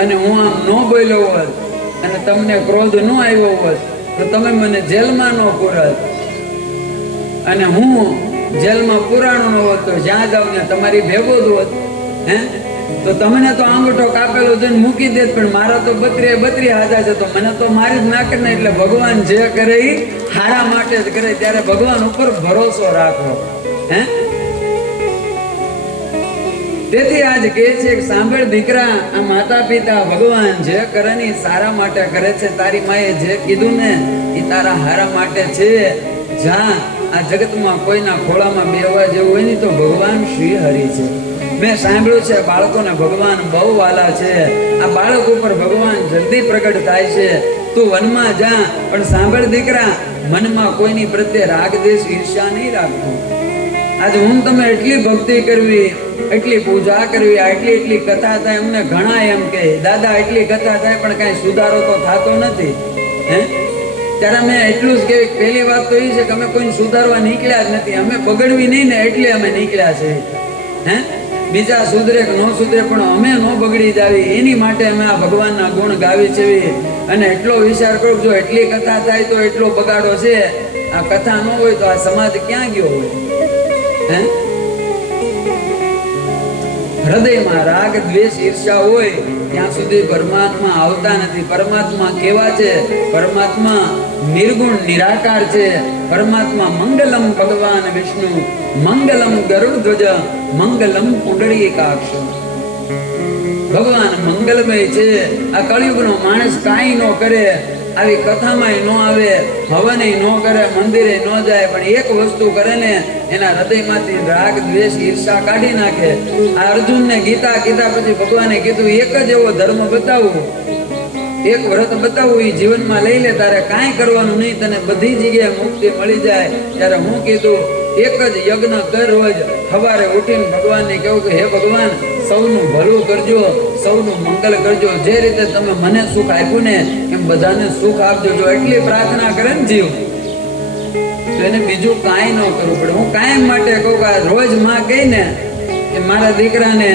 અને હું આમ ન બોલ્યો હોત અને તમને ક્રોધ ન આવ્યો હોત તો તમે મને જેલમાં ન પૂરત. અને હું જેલમાં પુરાણો ન હોત તો જ્યાં જાવ ને તમારી ભેગો જ હોત. હે, તો તમને તો આંગૂઠો કાપેલો જોઈને મૂકી દેત, પણ મારા તો 32 હાજા છે, તો મને તો મારી જ નાખે ને. એટલે ભગવાન જે કરે એ હારા માટે જ કરે. ત્યારે ભગવાન ઉપર ભરોસો રાખો. હે, તેથી આજ કહે છે કે સાંભળ દીકરા, આ માતા પિતા ભગવાન જે કરે ને સારા માટે કરે છે. તારી માએ જે કીધું ને એ તારા હારા માટે છે. જ્યાં આ જગતમાં કોઈના ખોળામાં બેહવા જેવું હોય ને તો ભગવાન શ્રી હરિ છે. મેં સાંભળ્યું છે બાળકોને ભગવાન બહુ વાલા છે. આ બાળક ઉપર ભગવાન જલ્દી પ્રગટ થાય છે. તું વનમાં જા, પણ સાંભળ દીકરા, મનમાં કોઈની પ્રત્યે રાગ દ્વેષ ઈર્ષ્યા નહીં રાખવું. આજે હું તમે એટલી ભક્તિ કરવી, એટલી પૂજા કરવી, એટલી કથા થાય. અમને ઘણા એમ કે દાદા એટલી કથા થાય પણ કઈ સુધારો તો થતો નથી. હે, ત્યારે અમે એટલું જ કહેવી, પહેલી વાત તો એ છે કે અમે કોઈને સુધારવા નીકળ્યા જ નથી, અમે બગડવી નહીં ને એટલે અમે નીકળ્યા છે. હે, બીજા સુધરે કે ન સુધરે પણ અમે ન બગડી જાવી એની માટે અમે આ ભગવાનના ગુણ ગાવી છે. અને એટલો વિચાર કરો, જો એટલી કથા થાય તો એટલો બગાડો છે. આ કથા ન હોય તો આ સમાજ ક્યાં ગયો હોય? હે, હૃદયમાં રાગ દ્વેષ ઈર્ષા હોય ત્યાં સુધી પરમાત્મા આવતા નથી. પરમાત્મા કેવા છે? પરમાત્મા નિર્ગુણ નિરાકાર છે. પરમાત્મા મંગલમ ભગવાન વિષ્ણુ, મંગલમ ગરુડ ધ્વજ, મંગલમ પુંડરીકાક્ષ. ભગવાન મંગલમય છે. આ કળિયુગનો માણસ કાંઈ ન કરે, આવી કથામાં ન આવે, હવને ન કરે, મંદિરે ન જાય, પણ એક વસ્તુ કરે ને એના હૃદયમાંથી રાગ દ્વેષ ઈર્ષા કાઢી નાખે. આ અર્જુનને ગીતા કીધા પછી ભગવાને કીધું એક જ એવો ધર્મ બતાવું, એક વ્રત બતાવું, એ જીવનમાં લઈ લે, તારે કાંઈ કરવાનું નહીં, તને બધી જગ્યાએ મુક્તિ મળી જાય. ત્યારે હું કીધું એક જ યજ્ઞ કર રોજ. સવારે ઉઠીને ભગવાનને કહું કે હે ભગવાન, સૌનું ભલું કરજો, સૌનું મંગલ કરજો, જે રીતે તમે મને સુખ આપ્યું ને એમ બધાને સુખ આપજો. જો એટલી પ્રાર્થના કરે ને જીવ, તો એને બીજું કાંઈ ન કરવું પડે. હું કાયમ માટે કહું કે રોજ માં કહી ને કે મારા દીકરાને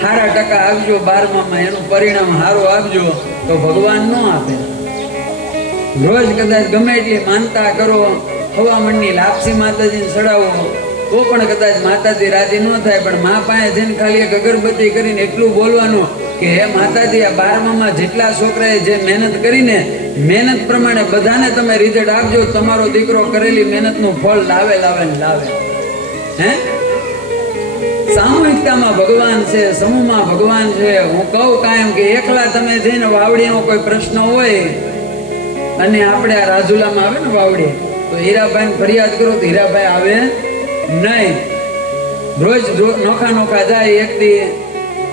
સારા ટકા આપજો 12માં, એનું પરિણામ સારું આપજો, તો ભગવાન ન આપે. રોજ કદાચ ગમે એટલી માનતા કરો, હવામણની લાપસી માતાજીને ચડાવો તો પણ કદાચ માતાજી રાજી ન થાય, પણ મા પાસે જઈને ખાલી એક અગરબત્તી કરીને એટલું બોલવાનું કે હે માતાજી, આ 12માં જેટલા છોકરાએ જે મહેનત કરીને મહેનત પ્રમાણે બધાને તમે રિઝલ્ટ આપજો, તમારો દીકરો કરેલી મહેનતનું ફળ લાવે લાવે ને લાવે. હે, સામૂહિકતામાં ભગવાન છે, સમૂહમાં ભગવાન છે. હું કહું કાયમ કે એકલા તમે જઈને વાવડીનો કોઈ પ્રશ્ન હોય અને આપણે આ રાજુલામાં આવે ને વાવડી, તો હીરાભાઈ ફરિયાદ કરો તો હીરાભાઈ આવે નહીં. રોજ નોખા નોખા જાય, એક દી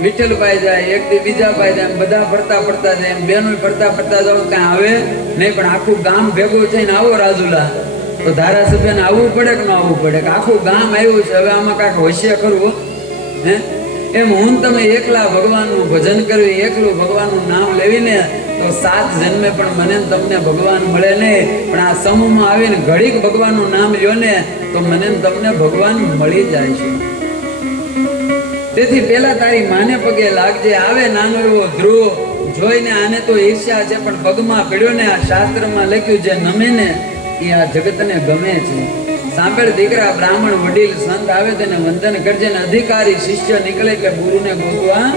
વિઠ્ઠલભાઈ જાય, એક દી બીજા ભાઈ જાય, બધા ફરતા ફરતા જાય, એમ બેનો ફરતા ફરતા જાવ કાંઈ આવે નહીં. પણ આખું ગામ ભેગું થઈને આવો રાજુલા, તો ધારાસભ્યને આવવું પડે કે ન આવવું પડે? કે આખું ગામ આવ્યું છે, હવે આમાં કાંઈક હોશિયાર કરવું. હે, એમ હું તમે એકલા ભગવાનનું ભજન કરવી, એકલું ભગવાનનું નામ લેવીને તો 7 જન્મે પણ મને તમને ભગવાન મળે નહીં. પણ આ સમૂહમાં આવીને ઘડીક ભગવાનનું નામ લ્યો ને તો મને તમને ભગવાન મળી જાય છે. તેથી પેલા તારી માને પગે લાગજે. આવે નાનો એવો ધ્રુવ જોઈને આને તો ઈર્ષ્યા છે, પણ પગમાં પડ્યો ને આ શાસ્ત્રમાં લખ્યું છે, નમે ને એ આ જગતને ગમે છે. સાંભળ દીકરા, બ્રાહ્મણ વડીલ સંત આવે તેને વંદન કરજે ને અધિકારી શિષ્ય નીકળે એટલે ગુરુને ગોતવા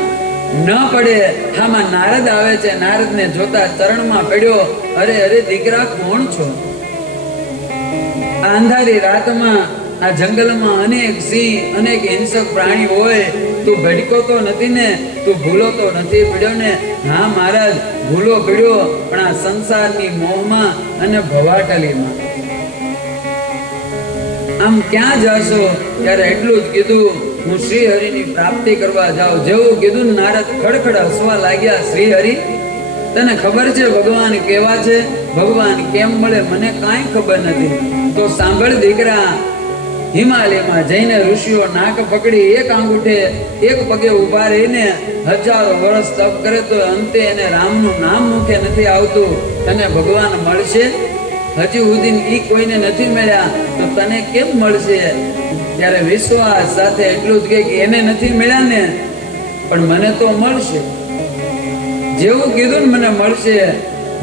ન પડે. આમાં નારદ આવે છે, નારદને જોતા ચરણમાં પડ્યો, અરે અરે દીકરા, કોણ છો? આ અંધારી રાતમાં આ જંગલમાં અનેક સિંહ, અનેક હિંસક પ્રાણી હોય, તું ભટકો તો નથી ને? તું ભૂલો તો નથી પડ્યો ને? હા મહારાજ, ભૂલો પડ્યો, પણ આ સંસારની મોહમાં અને ભવાટલીમાં. આમ ક્યાં જાશો? ત્યારે એટલું જ કીધું, હું શ્રી હરિની પ્રાપ્તિ કરવા જાઉં. જેવું કીધું નારદ ખડખડ હસવા લાગ્યા. શ્રી હરિ, તને ખબર છે ભગવાન કેવા છે? ભગવાન કેમ મળે મને કાંઈ ખબર નથી. તો સાંભળ દીકરા, હિમાલયમાં જઈને ઋષિઓ નાક પકડી એક આંગૂઠે એક પગે ઉભા રહીને હજારો વર્ષ તપ કરે તો અંતે એને રામનું નામ મુખે નથી આવતું. તને ભગવાન મળશે? હજી સુધી ઈ કોઈને નથી મળ્યા, તો તને કેમ મળશે? ત્યારે વિશ્વાસ સાથે એટલું જ કે એને નથી મળ્યા ને, પણ મને તો મળશે. જેવું કીધું ને મને મળશે.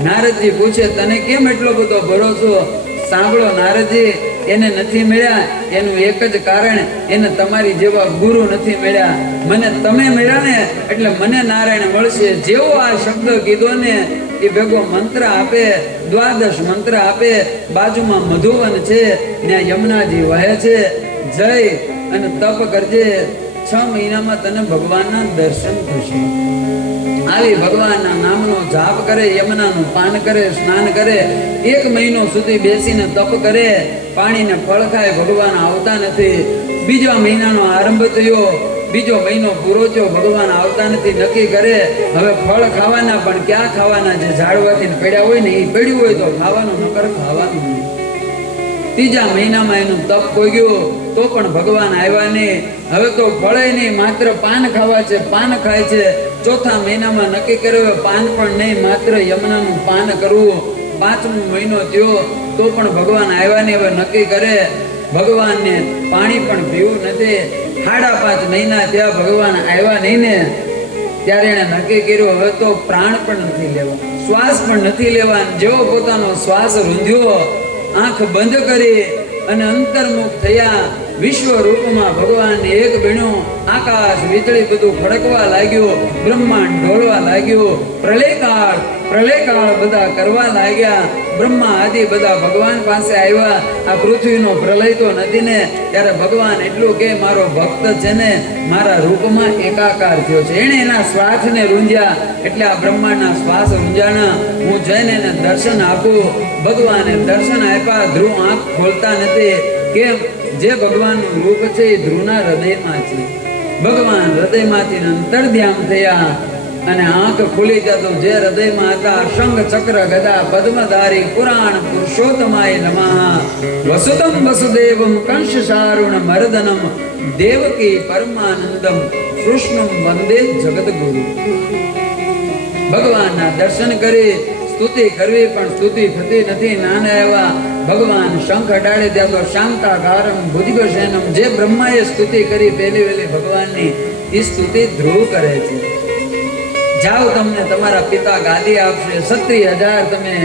નારદજી પૂછે, તને કેમ એટલો બધો ભરોસો? સાંભળો નારદજી, એને નથી મળ્યા એનું એક જ કારણ, એને તમારી જેવા ગુરુ નથી મળ્યા. મને તમે મળ્યા ને એટલે મને નારાયણ મળશે. જેવો આ શબ્દ કીધો ને એ ભેગો મંત્ર આપે, 12 મંત્ર આપે. બાજુમાં મધુવન છે, ત્યાં યમુનાજી વહે છે. જય અને તપ કરજે, 6 મહિનામાં તને ભગવાનના દર્શન થશે. આવી ભગવાનના નામનો જાપ કરે, યમુનાનું પાન કરે, સ્નાન કરે, 1 મહિનો સુધી બેસીને તપ કરે, પાણીને ફળ ખાય, ભગવાન આવતા નથી. બીજા મહિનાનો આરંભ થયો, બીજો મહિનો પૂરો થયો, ભગવાન આવતા નથી. નક્કી કરે હવે ફળ ખાવાના, પણ ક્યાં ખાવાના? જે ઝાડવાથી પડ્યા હોય ને એ પડ્યું હોય તો ખાવાનું, નકર ખાવાનું નહીં. ત્રીજા મહિનામાં એનું તપ પોગ્યું તો પણ ભગવાન આવ્યા નહીં. હવે તો ફળે નહીં, માત્ર પાન ખાવા છે, પાન ખાય છે. ચોથા મહિનામાં નક્કી કર્યું પાન પણ નહીં, માત્ર યમુનાનું પાન કરવું. પાંચમો મહિનો થયો તો પણ ભગવાન આવ્યા ને હવે નક્કી કરે ભગવાનને પાણી પણ પીવું નથી. 5.5 મહિના ત્યાં ભગવાન આવ્યા નહીં ને ત્યારે એને નક્કી કર્યું હવે તો પ્રાણ પણ નથી લેવા, શ્વાસ પણ નથી લેવા. જેવો પોતાનો શ્વાસ રૂંધ્યો, આંખ બંધ કરી અને અંતર્મુખ થયા. વિશ્વ રૂપમાં ભગવાનને એક બન્યું. આકાશ વીજળી બધું ખડકવા લાગ્યું, બ્રહ્માંડ ઢોળવા લાગ્યું, પ્રલયકાળ બધા કરવા લાગ્યા. બ્રહ્મા આદિ બધા ભગવાન પાસે આવ્યા. આ પૃથ્વીનો પ્રલય તો નથી ને. ત્યારે ભગવાન એટલું કે મારો ભક્ત છે ને મારા રૂપમાં એકાકાર થયો છે. એણે એના શ્વાસને રૂંઝ્યા એટલે આ બ્રહ્માંડના શ્વાસ રૂંઝાણા. હું જઈને એને દર્શન આપું. ભગવાને દર્શન આપ્યા. ધ્રુવ આંખ ખોલતા નથી. કેમ? જે ભગવાનનું રૂપ છે એ ધ્રુવના હૃદયમાં છે. ભગવાન હૃદયમાંથી અંતર્ધ્યાન થયા અને આંખ ખુલી ગયા તો જે હૃદયમાં હતા શંખ ચક્ર ગદા પદ્મધારી પુરાણ પુરુષોત્તમાય નમઃ વસુતમ વસુદેવમ કંસ શારુણ મર્દનમ દેવકી પરમાનંદમ કૃષ્ણમ વંદે જગદગુરુ. ભગવાનના દર્શન કરી સ્તુતિ કરવી પણ સ્તુતિ થતી નથી. નાના એવા ભગવાન શંખ અડાડે ત્યાં તો શાંતાકારમ ભુજગશયનમ. જે બ્રહ્માએ સ્તુતિ કરી પહેલી વહેલી ભગવાનની એ સ્તુતિ ધ્રુવ કરે છે. જાઓ તમને તમારા પિતા ગાદી આપશે. 36,000 તમે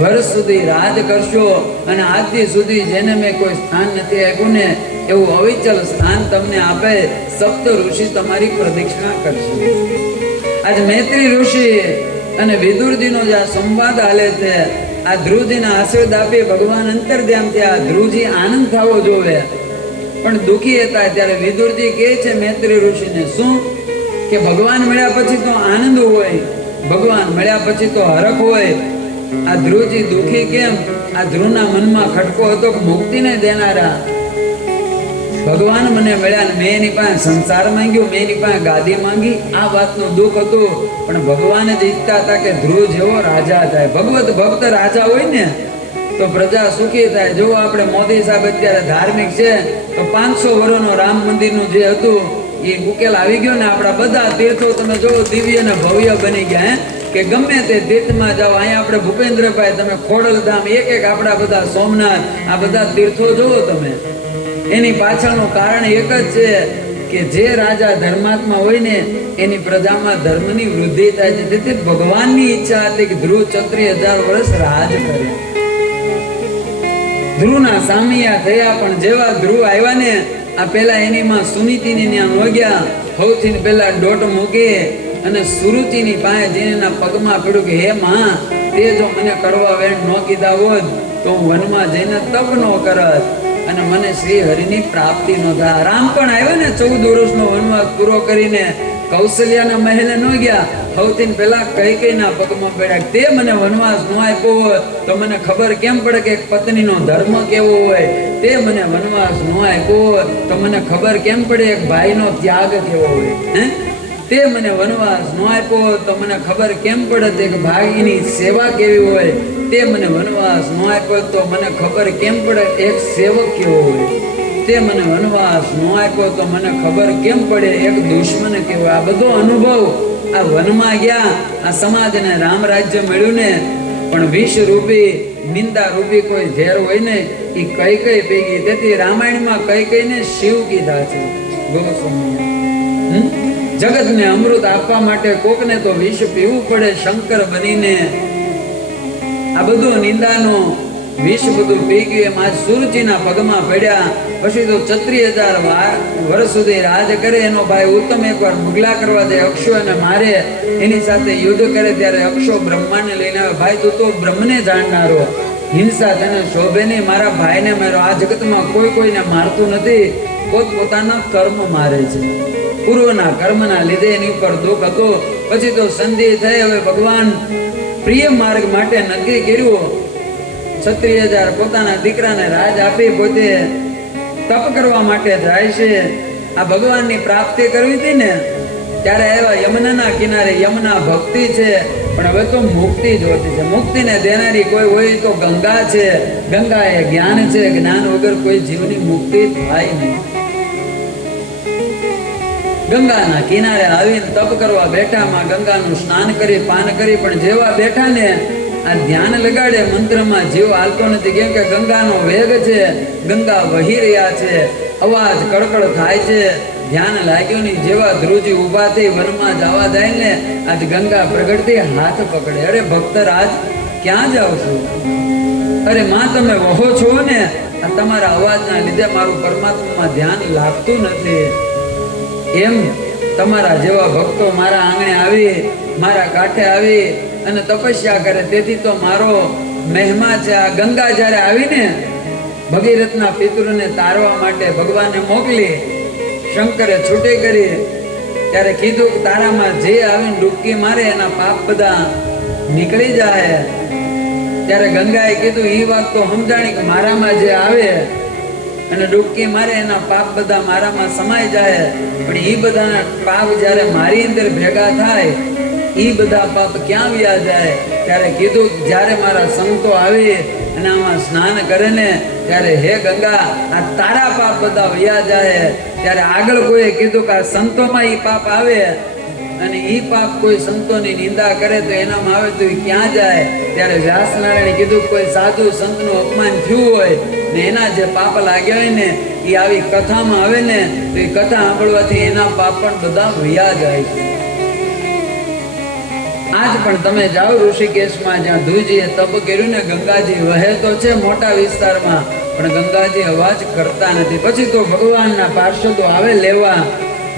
વર્ષ સુધી રાજ કરશો અને આજથી સુધી જેને મેં કોઈ સ્થાન નથી આપ્યું ને એવું અવિચલ સ્થાન તમને આપે. સપ્ત ઋષિ તમારી પ્રદક્ષિણા કરશે. આજ મૈત્રી ઋષિ અને વિદુરજીનો જે સંવાદ હાલે છે આ ધ્રુવજીના આશીર્વાદ આપી ભગવાન અંતર્ધ્યાન થયા. ધ્રુવજી આનંદ થવો જોવે પણ દુઃખી હતા. ત્યારે વિદુરજી કહે છે મૈત્રી ઋષિને શું કે ભગવાન મળ્યા પછી તો આનંદ હોય, ભગવાન મળ્યા પછી તો હરખ હોય. આ ધ્રુવજી દુઃખી કેમ? આ ધ્રુવના મનમાં ખટકો હતો કે મુક્તિને દેનારા ભગવાન મને મળ્યા ને મેં એની પાસે સંસાર માંગ્યો, મેં એની પાસે ગાદી માંગી. આ વાતનું દુઃખ હતું. પણ ભગવાન જ ઈચ્છતા હતા કે ધ્રુવ જેવો રાજા થાય. ભગવત ભક્ત રાજા હોય ને તો પ્રજા સુખી થાય. જો આપણે મોદી સાહેબ અત્યારે ધાર્મિક છે તો 500 વર્ષનો રામ મંદિરનું જે હતું એ ઉકેલ આવી ગયો ને. આપણા બધા તીર્થો તમે જો દિવ્ય અને ભવ્ય બની ગયા કે ગમે તે તીર્થમાં જાઓ. અહીંયા આપણે ભૂપેન્દ્રભાઈ તમે ખોડલધામ એક આપણા બધા સોમનાથ આ બધા તીર્થો જોવો તમે. એની પાછળનું કારણ એક જ છે કે જે રાજા ધર્માત્મા હોય ને એની પ્રજામાં ધર્મની વૃદ્ધિ થાય છે. તેથી ભગવાનની ઈચ્છા હતી કે ધ્રુવ 36,000 વર્ષ રાજ કરે. ધ્રુવના સામિયા થયા પણ જેવા ધ્રુવ આવ્યા ને આ પેલા એની માં સુનીતિની ત્યાં નોગ્યા. સૌથી પેલા દોટ મૂકી અને સુરુચિની પાસે જેના પગમાં પડ્યું કે હે માં તે જો મને કરવા વેણ ન કીધા હોત તો હું વનમાં જઈને તપ ન કરત અને મને શ્રી હરિની પ્રાપ્તિ ન થાય. રામ પણ આવ્યો ને 14 વર્ષનો વનવાસ પૂરો કરીને કૌશલ્યાના મહેલે ન ગયા. સૌથી પહેલા કૈકેયીના પગમાં પડ્યા. તે મને વનવાસ ન આપ્યો હોય તો મને ખબર કેમ પડે કે એક પત્નીનો ધર્મ કેવો હોય. તે મને વનવાસ ન આપ્યો હોય તો મને ખબર કેમ પડે એક ભાઈનો ત્યાગ કેવો હોય. તે મને વનવાસ ન આપ્યો હોય તો મને ખબર કેમ પડે કે ભાઈની સેવા કેવી હોય. તે મને વનવાસ ન આપ્યો તો મને ખબર કેમ પડે એક સેવક કેવો હોય. તે મને વનવાસ ન આપ્યો તો મને ખબર કેમ પડે એક દુશ્મન કેવો. આ બધો અનુભવ આ વનમાં ગયા. આ સમાજને રામ રાજ્ય મળ્યું ને પણ વિષ રૂપી નિંદા રૂપી કોઈ ઝેર હોય ને એ કઈ કઈ ભેગી. તેથી રામાયણમાં કઈ કઈને શિવ કીધા છે. જગતને અમૃત આપવા માટે કોકને તો વિષ પીવું પડે શંકર બનીને. આ બધું નિંદાનો વિષ બધું પી ગયું. એમ આજ સુરજીના પગમાં પડ્યા. પછી તો 36,000 વર્ષ સુધી રાજ કરે. એનો ભાઈ ઉત્તમ એકવાર મુગલા કરવા દે, અક્ષો એને મારે, એની સાથે યુદ્ધ કરે. ત્યારે અક્ષો બ્રહ્માને લઈને આવે. ભાઈ તું તો બ્રહ્મને જાણનારો, હિંસા તને શોભે નહીં. મારા ભાઈને મારો આ જગતમાં કોઈ કોઈને મારતું નથી, પોતપોતાના કર્મ મારે છે. પૂર્વના કર્મના લીધે એની ઉપર દુઃખ હતો. પછી તો સંધિ થઈ. હવે ભગવાન પ્રિય માર્ગ માટે નક્કી કર્યું. 36,000 પોતાના દીકરાને રાજ આપી પોતે તપ કરવા માટે જાય છે. આ ભગવાનની પ્રાપ્તિ કરવી હતી ને ત્યારે આવ્યા યમુનાના કિનારે. યમુના ભક્તિ છે પણ હવે તો મુક્તિ જોતી છે. મુક્તિને દેનારી કોઈ હોય તો ગંગા છે. ગંગા એ જ્ઞાન છે. જ્ઞાન વગર કોઈ જીવની મુક્તિ થાય નહીં. ગંગાના કિનારે આવીને તપ કરવા બેઠામાં ગંગાનું સ્નાન કરી પાન કરી પણ જેવા બેઠા ને આ ધ્યાન લગાડે મંત્રમાં જીવ હાલતો નથી, કેમ કે ગંગાનો વેગ છે, ગંગા વહી રહ્યા છે, અવાજ કડકડ થાય છે. ધ્યાન લાગ્યું નહીં, જેવા ધ્રુવજી ઊભા થઈ વનમાં જવા જાય ને આજ ગંગા પ્રગટ થઈ હાથ પકડે. અરે ભક્તરાજ ક્યાં જાવ છો? અરે માં તમે વહો છો ને, આ તમારા અવાજના લીધે મારું પરમાત્મામાં ધ્યાન લાગતું નથી. એમ તમારા જેવા ભક્તો મારા આંગણે આવી, મારા કાંઠે આવી અને તપસ્યા કરે, તેથી તો મારો મહિમા છે. આ ગંગા જ્યારે આવીને ભગીરથના પિતૃને તારવા માટે ભગવાને મોકલી, શંકરે છૂટી કરી, ત્યારે કીધું કે તારામાં જે આવીને ડૂબકી મારે એના પાપ બધા નીકળી જાય. ત્યારે ગંગાએ કીધું એ વાત તો સમજાણી કે મારામાં જે આવે અને ડૂબકી મારે એના પાપ બધા મારામાં સમાઈ જાય, પણ એ બધાના પાપ જ્યારે મારી અંદર ભેગા થાય એ બધા પાપ ક્યાં વ્યા જાય? ત્યારે કીધું જ્યારે મારા સંતો આવી અને આમાં સ્નાન કરે ને ત્યારે હે ગંગા આ તારા પાપ બધા વ્યા જાય. ત્યારે આગળ કોઈએ કીધું કે આ સંતોમાં એ પાપ આવે અને એ પાપ કોઈ સંતોની નિંદા કરે તો એનામાં આવે તો એ ક્યાં જાય? ત્યારે વ્યાસનારાયણે કીધું કોઈ સાધુ સંતનું અપમાન થયું હોય ને એના જે પાપ લાગ્યા હોય ને એ આવી કથામાં આવે ને તો એ કથા સાંભળવાથી એના પાપ પણ બધા વ્યા જાય છે. આજ પણ તમે જાઓ ઋષિકેશમાં, જ્યાં ધ્રુવજીએ તપ કર્યું ને, ગંગાજી વહે તો છે મોટા વિસ્તારમાં, પણ ગંગાજી અવાજ કરતા નથી. પછી તો ભગવાનના પાર્ષદો આવે લેવા.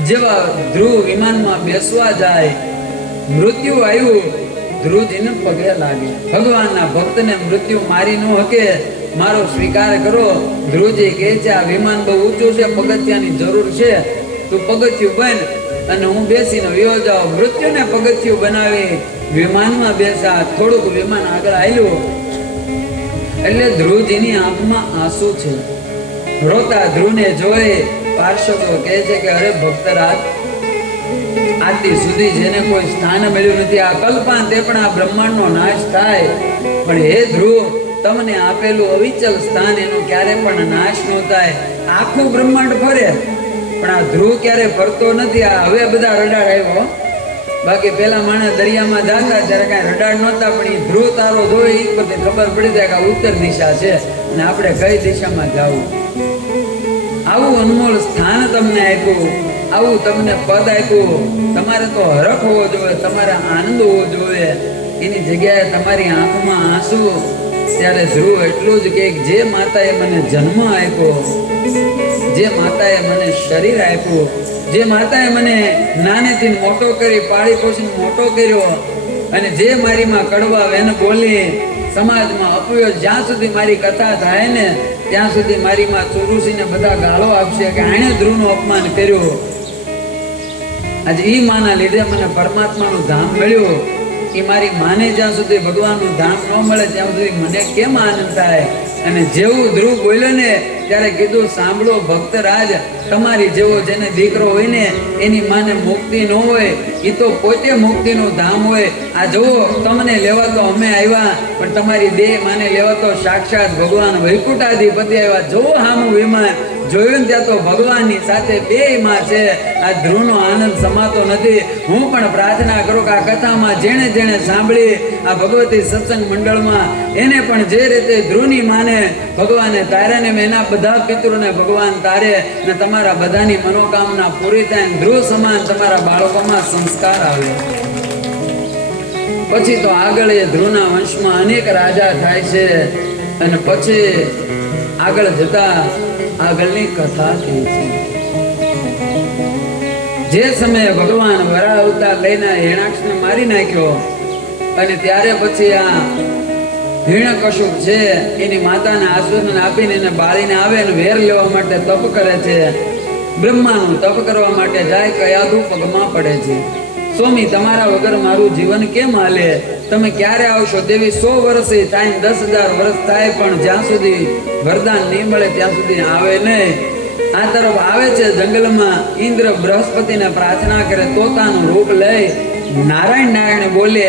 જેવા ધ્રુવ વિમાનમાં બેસવા જાય, મૃત્યુ આવ્યું, ધ્રુવજીને પગે લાગે. ભગવાનના ભક્તને મૃત્યુ મારી ન હકે, મારો સ્વીકાર કરો. ધ્રુવજી કહે છે આ વિમાન બહુ ઊંચું છે, પગથિયાની જરૂર છે, તું પગથિયું બન અને હું બેસીને વયો જાઉં. મૃત્યુને પગથિયું બનાવી વિમાનમાં બેસા. થોડુંક વિમાન આગળ આવ્યું એટલે ધ્રુવજીની આંખમાં આંસુ છે. રોતા ધ્રુવને જોઈ પાર્ષદો કહે છે કે અરે ભક્તરાજ, આથી સુધી જેને કોઈ સ્થાન મળ્યું નથી, આ કલ્પાંત તે પણ આ બ્રહ્માંડનો નાશ થાય, પણ હે ધ્રુવ તમને આપેલું અવિચલ સ્થાન એનો ક્યારે પણ નાશ ન થાય. આખું બ્રહ્માંડ ફરે પણ આ ધ્રુવ ક્યારે ફરતો નથી. આ હવે બધા રડાર આવ્યો, બાકી પેલા માણસ દરિયામાં જતા ત્યારે કઈ રડાર નહોતા, પણ એ ધ્રુવ તારો જોઈ એ પછી ખબર પડી જાય કે આ ઉત્તર દિશા છે અને આપણે કઈ દિશામાં જવું. આવું અનમોલ સ્થાન તમને આપ્યું, આવું તમને પદ આપ્યું. તમારે તો હરખ હોવો જોઈએ, તમારે આનંદ હોવો જોઈએ. એની જગ્યાએ તમારી આંખમાં આંસુ. ત્યારે ધ્રુવ એટલું જ કે જે માતાએ મને જન્મ આપ્યો, જે માતાએ મને શરીર આપ્યું, જે માતાએ મને નાનેથી મોટો કરી પાળી પોષીને મોટો કર્યો, અને જે મારીમાં કડવા વેન બોલી સમાજમાં અપવ્યો, જ્યાં સુધી મારી કથા થાય ને ત્યાં સુધી મારીમાં ચુરુસીને બધા ગાળો આપશે કે આણે ધ્રુવનું અપમાન કર્યું. આજે ઈ માના લીધે મને પરમાત્માનું ધામ મળ્યું. એ મારી માને જ્યાં સુધી ભગવાનનું ધામ ન મળે ત્યાં સુધી મને કેમ આનંદ થાય? અને જેવું ધ્રુવ બોલ્યો ને ત્યારે કીધું સાંભળો ભક્તરાજ, તમારી જેવો જેને દીકરો હોય ને એની માને મુક્તિ ન હોય, એ તો પોતે મુક્તિનું ધામ હોય. આ જુઓ તમને લેવા તો અમે આવ્યા, પણ તમારી દેહ માને લેવા તો સાક્ષાત ભગવાન વૈકુંઠાધિપતિ આવ્યા. જુઓ હામું વિમાન જોયું ત્યાં તો ભગવાનની સાથે બે માં છે. આ ધ્રુવનો આનંદ સમાતો નથી. હું પણ પ્રાર્થના કરું કે આ કથામાં જેણે જેણે સાંભળી આ ભગવતી સત્સંગ મંડળમાં એને પણ જે રીતે ધ્રુવની માને ભગવાને તારે ને એના બધા પિતૃને ભગવાન તારે ને તમારા બધાની મનોકામના પૂરી થાય, ધ્રુવ સમાન તમારા બાળકોમાં સંસ્કાર આવે. પછી તો આગળ એ ધ્રુવના વંશમાં અનેક રાજા થાય છે અને પછી આગળ જતા આગળની કથા થઈ છે. જે સમયે ભગવાન વરાહ અવતાર લઈને હિરણાક્ષને મારી નાખ્યો અને ત્યારે પછી આ હિરણ્યકશુપ છે એની માતાને આશ્વાસન આપીને એને બાળીને આવે અને વેર લેવા માટે તપ કરે છે. બ્રહ્માનું તપ કરવા માટે જાય, કયાધુ પગમાં પડે છે. સ્વામી તમારા વગર મારું જીવન કેમ હાલે? તમે ક્યારે આવશો? દેવી 100 વર્ષે થાય, 10,000 વર્ષ થાય, પણ જ્યાં સુધી વરદાન નહીં મળે ત્યાં સુધી આવે નહીં. આ તરફ આવે છે જંગલમાં. ઇન્દ્ર બૃહસ્પતિને પ્રાર્થના કરે, તોતાનું રૂપ લઈ નારાયણ નારાયણ બોલે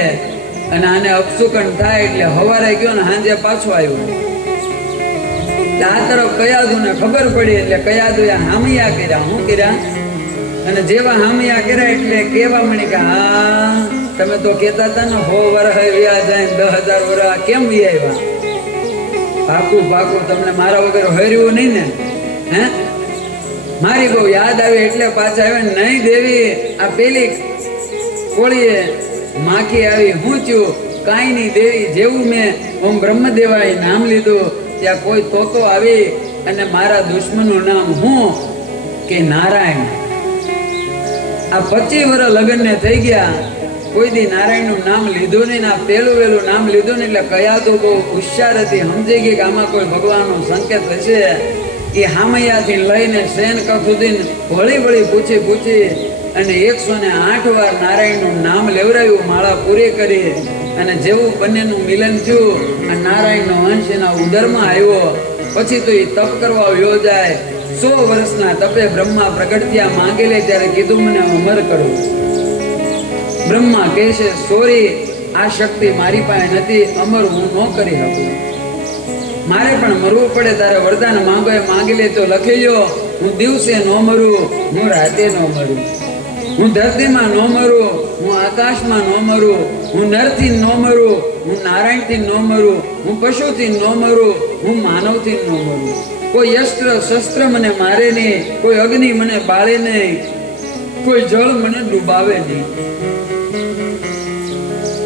અને આને અપશુકન થાય એટલે હવારે ગયો ને સાંજે પાછો આવ્યો. આ તરફ કયાધુને ખબર પડી એટલે કયાધુએ હામિયા કર્યા. શું કર્યા? અને જેવા હામિયા કર્યા એટલે કેવા મળી કે હા તમે તો કહેતા હતા ને 100 વર્ષ વ્યા જાય 10,000 વર્ષ કેમ વ્યા આવ્યા? પાકું તમને મારા વગર હર્યું નહીં ને? હે મારી બહુ યાદ આવી એટલે પાછા આવે. નહીં દેવી, આ પેલી કોળીએ માખી આવી, હું છું કાંઈ નહીં દેવી. જેવું મેં ઓમ બ્રહ્મદેવાય નામ લીધું ત્યાં કોઈ તોતો આવી અને મારા દુશ્મનનું નામ હું કે નારાયણ. આ 25 વર્ષ લગ્નને થઈ ગયા, કોઈ દી નારાયણનું નામ લીધું નહીં. આ પેલું વેલું નામ લીધું ને એટલે કયા તો બહુ હોશિયાર હતી, સમજી ગઈ કે આમાં કોઈ ભગવાનનો સંકેત હશે. એ હામૈયાથી લઈને શેનકર સુધી વળી પૂછી અને 108 વાર નારાયણનું નામ લેવરાયું, માળા પૂરી કરી. અને જેવું બંનેનું મિલન થયું, આ નારાયણનો અંશ એના ઉદરમાં આવ્યો. પછી તો એ તપ કરવા વયો જાય. 100 વર્ષના તપે બ્રહ્મા પ્રગટ થયા, માંગી લે ત્યારે કીધું મને અમર કરવું. બ્રહ્મા કહે છે સોરી, આ શક્તિ મારી પાસે નથી, અમર હું ન કરી શકું. મારે પણ મરવું પડે, તારે વરદાન માંગો. એ માંગી લે તો લખી લ્યો, હું દિવસે ન મરું, હું રાતે ન મરું, હું ધરતીમાં ન મરું, હું આકાશમાં ન મરું, હું નરથી ન મરું, હું નારાયણથી ન મરું, હું પશુથી ન મરું, હું માનવથી ન મરું. કોઈ અસ્ત્ર શસ્ત્ર મને મારે નહીં, કોઈ અગ્નિ મને બાળે નહીં, કોઈ જળ મને ડૂબાવે નહીં.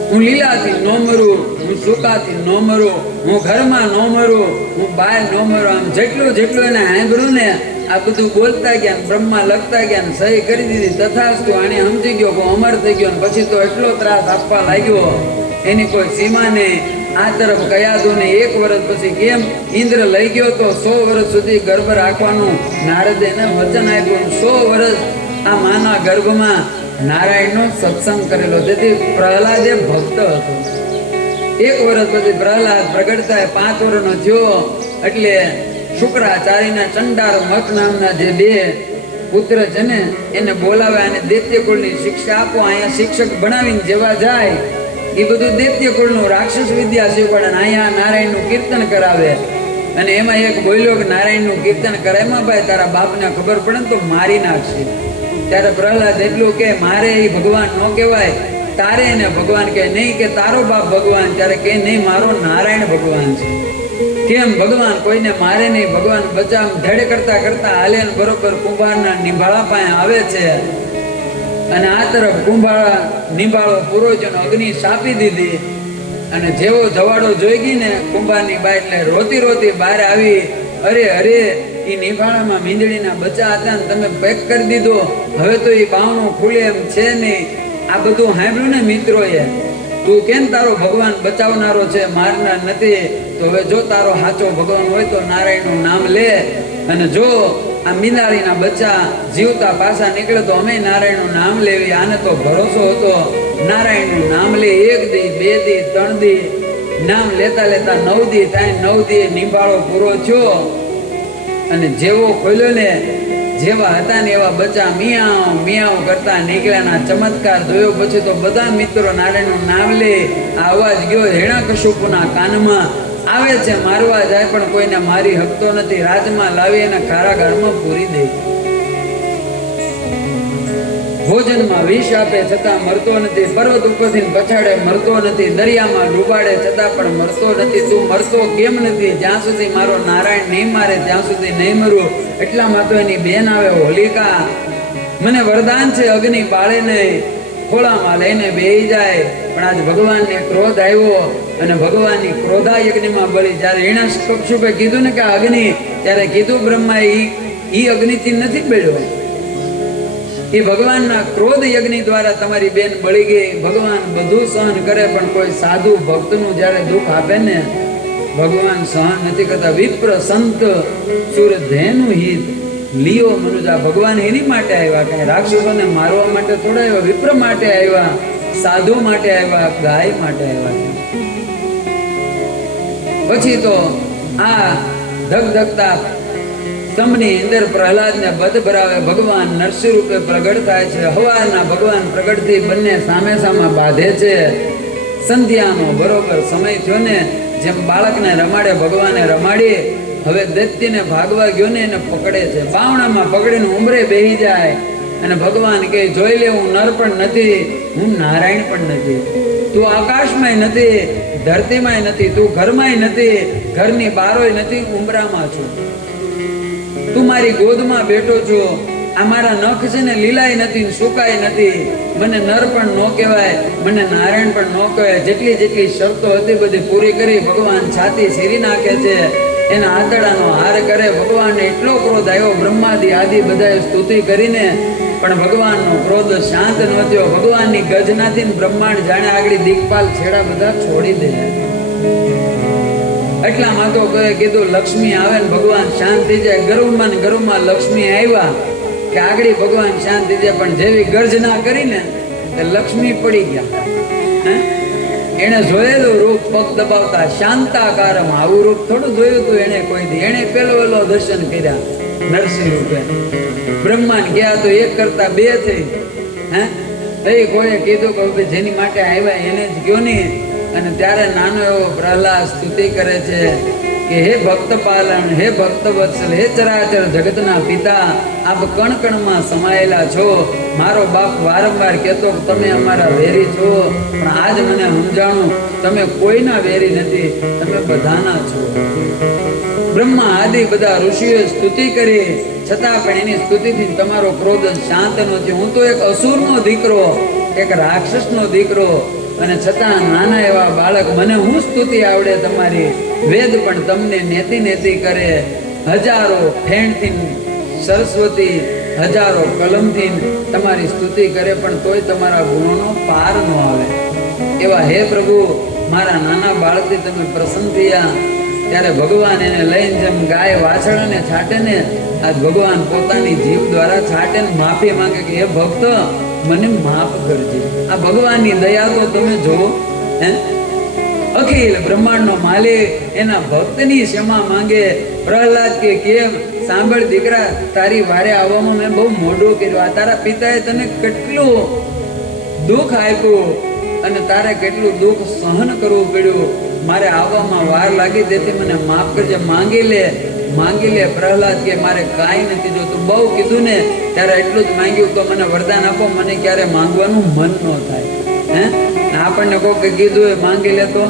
હું લીલાથી ન મરું, હું સૂકાથી ન મરું, હું ઘરમાં ન મરું, હું બહાર ન મરું. આમ જેટલું એને સાંભળ્યું ને આ બધું બોલતા ગયા, બ્રહ્મા લખતા ગયા, સહી કરી દીધી. તથાસ્તુ આને સમજી ગયો કે અમર થઈ ગયો. પછી તો એટલો ત્રાસ આપવા લાગ્યો, એની કોઈ સીમા નહીં. આ તરફ કયાદુને 1 વર્ષ પછી કેમ ઇન્દ્ર લઈ ગયો તો 100 વર્ષ સુધી ગર્ભ રાખવાનું નારદે એને વચન આપ્યું. 100 વર્ષ આ માના ગર્ભમાં નારાયણનો સત્સંગ કરેલો. તેથી પ્રહલાદે ભક્ત હતો. 1 વર્ષ પછી પ્રહલાદ પ્રગટ થાય, 5 વર્ષનો થયો એટલે શુક્રાચાર્યના ચંડાર મત નામના જે 2 પુત્ર છે ને એને બોલાવે અને દૈત્ય કુળની શિક્ષા આપો. અહીંયા શિક્ષક ભણાવીને જેવા જાય એ બધું દૈત્ય કુળનું રાક્ષસ વિદ્યા શીખવાડે. અહીંયા નારાયણનું કીર્તન કરાવે. અને એમાં એક બોલ્યો કે નારાયણનું કીર્તન કરે, એમાં ભાઈ તારા બાપને ખબર પડે ને તો મારી નાખશે. ત્યારે પ્રહલાદ એટલું કે મારે એ ભગવાન ન કહેવાય, તારે એને ભગવાન કહે. નહીં કે તારો બાપ ભગવાન, ત્યારે કે નહીં મારો નારાયણ ભગવાન છે. કેમ ભગવાન કોઈને મારે નહીં, ભગવાન બચાવ ધડે કરતા કરતા હાલે બરોબર કુંભારના નિભાળા પાસે આવે છે. અને આ તરફ કુંભાળા નિભાળો પૂરો છે, અગ્નિ સાપી દીધી. અને જેવો જવાડો જોઈ ગઈ ને કુંભારની બા એટલે રોતી બહાર આવી. અરે એ નિભાળામાં મીંદડીના બચ્ચા હતા ને તમે પેક કરી દીધો, હવે તો એ બાવણું ખુલે એમ છે નહીં. આ બધું સાંભળ્યું ને મિત્રોએ, તું કેમ તારો ભગવાન બચાવનારો છે, મારનાર નથી. તો હવે જો તારો સાચો ભગવાન હોય તો નારાયણનું નામ લે. અને જો આ મીંદાળીના બચ્ચા જીવતા પાછા નીકળે તો અમે નારાયણનું નામ લેવી. આને તો ભરોસો હતો, નારાયણનું નામ લે. 1 દી 2 દી 3 દી નામ લેતા 9 દી થાય. 9 દી નિભાળો પૂરો થયો અને જેવો ખોલ્યો ને જેવા હતા ને એવા બચ્ચા મિયાવ કરતા નીકળ્યાના ચમત્કાર જોયો. પછી તો બધા મિત્રો નારાયણનું નામ લે. આ અવાજ ગયો હિરણ્યકશિપુના કાનમાં, આવે છે મારવા જાય પણ કોઈને મારી હકતો નથી. રાજમાં લાવી અને કારાગારમાં પૂરી દે. ભોજનમાં વિષ આપે છતાં મરતો નથી, પર્વત ઉપરથી પછાડે મરતો નથી, દરિયામાં ડૂબાડે છતાં પણ મરતો નથી. તું મરતો કેમ નથી? જ્યાં સુધી મારો નારાયણ નહીં મારે ત્યાં સુધી નહીં મરું. એટલામાં તો એની બેન આવે હોલિકા, મને વરદાન છે અગ્નિ બાળે નહીં, ખોળામાં લઈને બેહી જાય. પણ આજ ભગવાનને ક્રોધ આવ્યો અને ભગવાનની ક્રોધા યજ્ઞમાં બળી. જ્યારે હિરણ્યકશિપુએ કીધું ને કે અગ્નિ, ત્યારે કીધું બ્રહ્મા ઈ અગ્નિથી નથી બળ્યો, એ ભગવાનના ક્રોધ યજ્ઞ દ્વારા તમારી બેન બળી ગઈ. ભગવાન બધું સહન કરે પણ કોઈ સાધુ ભક્તનું જ્યારે દુઃખ આપે ને ભગવાન સહન નથી કરતા. વિપ્ર સંત સુરધેનું હિત લિયો મનુજા. ભગવાન એની માટે આવ્યા, કઈ રાક્ષસોને મારવા માટે થોડા આવ્યા. વિપ્ર માટે આવ્યા, સાધુ માટે આવ્યા, ગાય માટે આવ્યા. પછી તો આ ધગધગતા સ્તંભની અંદર પ્રહલાદને બધ ભરાવે. ભગવાન નરસિંહ રૂપે પ્રગટ થાય છે. હવારના ભગવાન પ્રગટથી બંને સામે સામે બાંધે છે. સંધ્યાનો બરોબર સમય થયો ને, જેમ બાળકને રમાડે ભગવાને રમાડી. હવે દૈત્યને ભાગવા ગયો ને એને પકડે છે, બાવણામાં પકડીને ઉંબરે બેહી જાય અને ભગવાન કહે જોઈ લે, હું નર પણ નથી, હું નારાયણ પણ નથી. તું આકાશમાંય નથી, ધરતીમાંય નથી, તું ઘરમાંય નથી, ઘરની બહારોય નથી, ઉંબરામાં છું. તું મારી ગોદમાં બેઠો છો. આ મારા નખ છે ને લીલાય નથી, સુકાય નથી. મને નર પણ ન કહેવાય, મને નારાયણ પણ ન કહેવાય. જેટલી જેટલી શરતો હતી બધી પૂરી કરી ભગવાન છાતી સીરી નાખે છે. એના આંતરડાનો હાર કરે. ભગવાનને એટલો ક્રોધ આવ્યો, બ્રહ્માદિ આદિ બધાએ સ્તુતિ કરીને પણ ભગવાનનો ક્રોધ શાંત ન થયો. ભગવાનની ગર્જનાથી બ્રહ્માંડ જાણે આગળ દિક્પાલ છેડા બધા છોડી દે. એટલામાં તો કીધું લક્ષ્મી આવે ને ભગવાન શાંત થઈ જાય. ગરુડમાં ને ગરુડમાં લક્ષ્મી આવ્યા કે આગળ ભગવાન શાંત થઈ જાય. પણ જેવી ગર્જના કરીને તે લક્ષ્મી પડી ગયા. એને જોયેલું રૂપ પગ દબાવતા શાંતાકારમ. આવું રૂપ થોડું જોયું હતું એને કોઈ દી. એને પેલો દર્શન કર્યા નરસિંહ રૂપે. બ્રહ્માંડ ગયા તો એક કરતા બે થઈ. કોઈએ કીધું કે જેની માટે આવ્યા એને જ ગયો નહીં. અને ત્યારે નાનો એવો પ્રહલાદ સ્તુતિ કરે છે કે હે ભક્ત પાલન, હે ભક્ત વત્સલ, હે ચરાચર જગતના પિતા, આપ કણ કણમાં સમાયેલા છો. મારો બાપ વારંવાર કહેતો તમે અમારા વેરી છો, પણ આજ મને સમજાણું તમે કોઈના વેરી નથી, તમે બધાના છો. બ્રહ્મા આદિ બધા ઋષિઓએ સ્તુતિ કરી, છતાં પણ એની સ્તુતિથી તમારો ક્રોધ શાંત નથી. હું તો એક અસુરનો દીકરો, એક રાક્ષસનો દીકરો, અને છતાં નાના એવા બાળક, મને હું સ્તુતિ આવડે તમારી? વેદ પણ તમને નેતિ નેતિ કરે. હજારો ફેણથી સરસ્વતી, હજારો કલમથી તમારી સ્તુતિ કરે, પણ તોય તમારા ગુણોનો પાર ન આવે. એવા હે પ્રભુ, મારા નાના બાળકથી તમે પ્રસન્ન થયા. ત્યારે ભગવાન એને લઈને જેમ ગાય વાછરડાને છાંટે ને, આજ ભગવાન પોતાની જીવ દ્વારા છાંટે ને માફી માંગે કે હે ભક્ત મને માફ કરજે. આ ભગવાનની દયા તો તમે જુઓ. અખિલ બ્રહ્માંડનો માલિક એના ભક્તની ક્ષમા માંગે. પ્રહલાદ કે કેમ સાંભળ દીકરા, તારી વારે આવવામાં મેં બહુ મોઢું કર્યું. આ તારા પિતાએ તને કેટલું દુઃખ આપ્યું અને તારે કેટલું દુઃખ સહન કરવું પડ્યું. મારે આવવામાં વાર લાગી, તેથી મને માફ કરજે. માંગી લે, માંગી લે. પ્રહલાદ કે મારે કાંઈ નથી જોતું. બહુ કીધું ને ત્યારે એટલું જ માંગ્યું તો મને વરદાન આપો, મને ક્યારે માંગવાનું મન ન થાય. આપણને કોઈ કીધું એ માંગી લેતો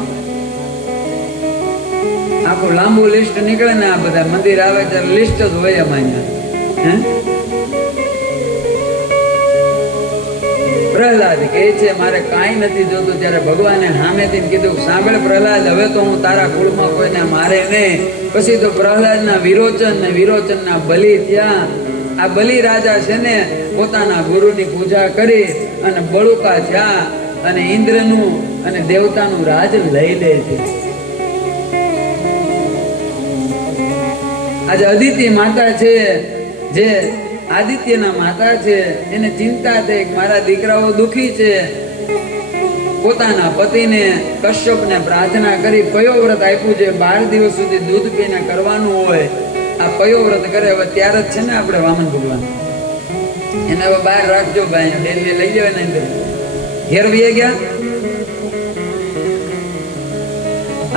આખું લાંબુ લિસ્ટ નીકળે ને. આ બધા મંદિર આવે ત્યારે લિસ્ટ જ હોય એમાં. પ્રહલાદ કહે છે મારે કાંઈ નથી જોતું. ત્યારે ભગવાને સામેથી કીધું સાંભળ પ્રહલાદ, હવે તો હું તારા કુળમાં કોઈને મારે નહીં. પછી તો પ્રહલાદના વિરોચન ને વિરોચનના બલિ થયા. આ બલિ રાજા છે ને પોતાના ગુરુની પૂજા કરી અને બળુકા થયા અને ઇન્દ્રનું અને દેવતાનું રાજ લઈ લે છે. આજે અદિતિ માતા છે, જે આદિત્યના માતા છે, એને ચિંતા થઈ કે મારા દીકરાઓ દુખી છે. પોતાના પતિને કશ્યપને પ્રાર્થના કરી પયોવ્રત આપ્યું છે. 12 દિવસ સુધી દૂધ પીને કરવાનું હોય. આ પયોવ્રત કરે. હવે ત્યારે જ છે ને આપણે વામન ભગવાન એને હવે બહાર રાખજો ભાઈ, ડેલી લઈ જાવ એના અંદર. ઘેર વી ગયા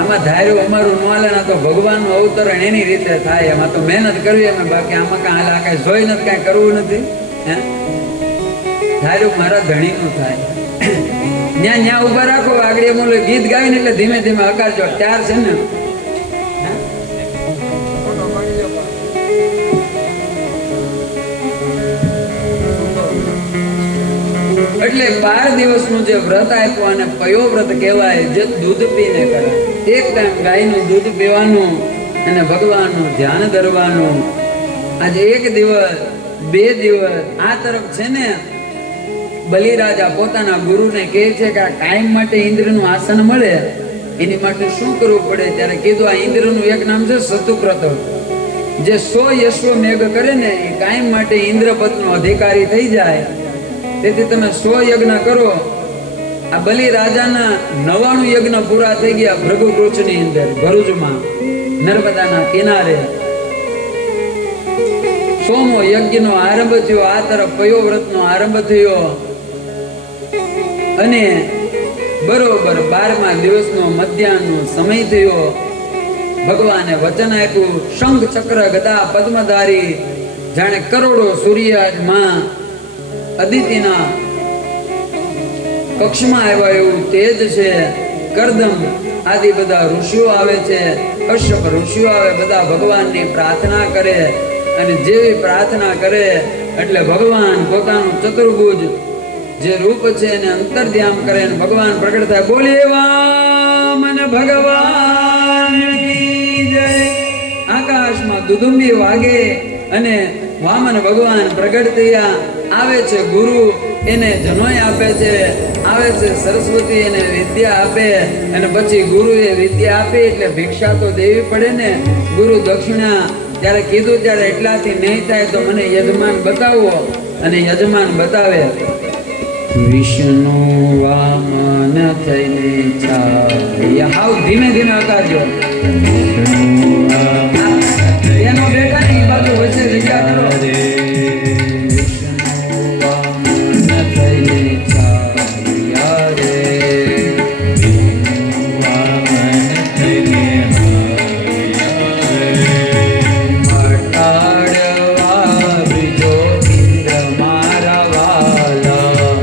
આમાં ધાર્યું અમારું ન હાલે ના તો ભગવાનનું અવતરણ એની રીતે થાય. એમાં તો મહેનત કરવી એમાં, બાકી આમાં કાંઈ જોઈ નથી, કાંઈ કરવું નથી. ધાર્યું મારા ધણીનું થાય. ન્યા ઉભા રાખો. આગળ એમ ગીત ગાવીને એટલે ધીમે ધીમે હકારજો. ત્યાર છે ને એટલે 12 દિવસનું જે વ્રત આપ્યું અને પયો વ્રત કહેવાય, જે દૂધ પીને કરે. એક ટાઈમ ગાયનું દૂધ પીવાનું અને ભગવાનનું ધ્યાન ધરવાનું. આજે 1 દિવસ 2 દિવસ આ તરફ છે ને બલિરાજા પોતાના ગુરુને કહે છે કે આ કાયમ માટે ઇન્દ્રનું આસન મળે એની માટે શું કરવું પડે. ત્યારે કીધું આ ઇન્દ્રનું એક નામ છે સતુક્રત. જે 100 અશ્વમેઘ કરે ને એ કાયમ માટે ઇન્દ્રપદનો અધિકારી થઈ જાય. તેથી તમે 100 યજ્ઞ કરો. આ બલિ રાજાના 99 યજ્ઞ પૂરા થઈ ગયા ભૃગુકૃચ્છની અંદર, ભરૂચમાં નર્મદાના કિનારે. 100મો યજ્ઞનો આરંભ થયો. આ તરફ પયોવ્રતનો આરંભ થયો અને બરોબર 12મા દિવસનો મધ્યાહનનો સમય થયો. ભગવાને વચન આપ્યું, શંખ ચક્ર ગદા પદ્મધારી, જાણે કરોડો સૂર્યમાં અદિતિના કક્ષમાં આવ્યા એવું તેજ છે. કરદમ આદિ બધા ઋષિઓ આવે છે, કશ્યપ ઋષિઓ આવે, બધા ભગવાનની પ્રાર્થના કરે અને જેવી પ્રાર્થના કરે એટલે ભગવાન પોતાનું ચતુર્ભુજ જે રૂપ છે એને અંતર્ધ્યાન કરે અને ભગવાન પ્રગટ થાય. બોલીએ વામન ભગવાન કી જય. આકાશમાં દુદુંબી વાગે અને વામન ભગવાન પ્રગટ થયા. આવે છે ગુરુ, એને જનોય આપે છે. આવે છે સરસ્વતી, એને વિદ્યા આપે અને પછી ગુરુએ વિદ્યા આપી એટલે ભિક્ષા તો દેવી પડે ને. ગુરુ દક્ષિણા ત્યારે કીધું ત્યારે એટલાથી નહીં થાય તો મને યજમાન બતાવો, અને યજમાન બતાવે. વિષ્ણુ વામન થઈને ચાલ્યા. હાવ ધીમે ધીમે અકારજો. એનો બેટા ની બાજુ વચ્ચે જગ્યા કરો. વિષ્ણુ વામન થઈને ચાલ્યા રે. વિષ્ણુ વામન થઈને મટાડવા બીજો ઇન્દ્ર મારા વાલા.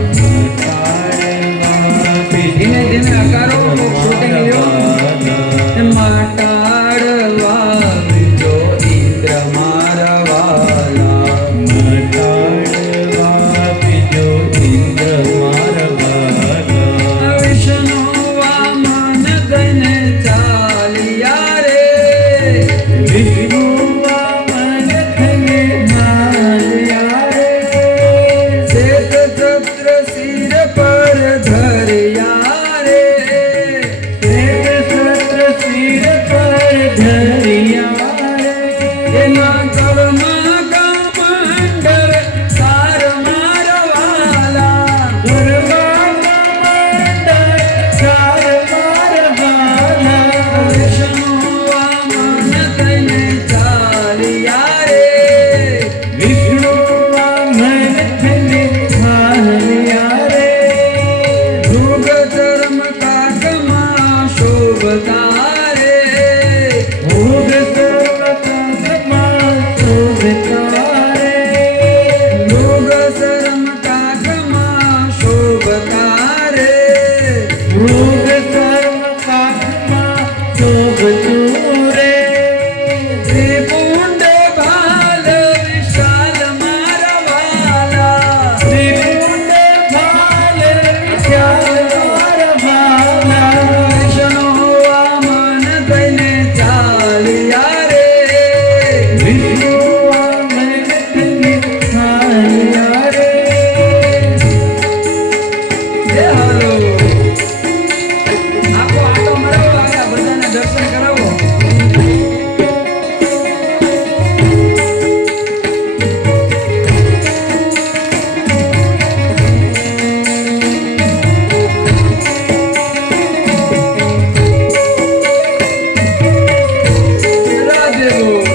ધીમે ધીમે અકારો, શૂટિંગ લ્યો. મટાડવા બીજો ઇન્દ્ર મારા વાલા. મટાડવા બીજો ઇન્દ્ર મારા વાલા. વિષ્ણુ વામન થઈને ચાલ્યા રે. વિષ્ણુ વામન થઈને ચાલ્યા રે. શ્વેત છત્ર શિર પર ધર્યા રે. શ્વેત છત્ર શિર પર ધર્યા રે. એના ગળમાં કમંડળ સાર મારા વાલા. ગરબા કમંડળ સાર મારા વાલા. વિષ્ણુ વામન થઈને ચાલ્યા રે. વિષ્ણુ વામન થઈને ચાલ્યા રે. મૃગ ચર્મ કાકમાં શોભતા રે. ભોગ સર્વકામાં શોભતા રે. મૃગ ચર્મ કાકમાં શોભતા રે. ભોગ સર્વકામાં શોભતું રે. ત્રિપુંડ ભાલ વિશાલ મારા વાલા. ત્રિપુંડ ભાલ વિશાલ મારા વાલા. વિષ્ણુ વામન થઈને ચાલ્યા રે. વિષ્ણુ વામન થઈને ચાલ્યા રે. જય હાલો. આખો આટો મરાવો, આગળ બધાને દર્શન કરાવો. રાધે બોલ.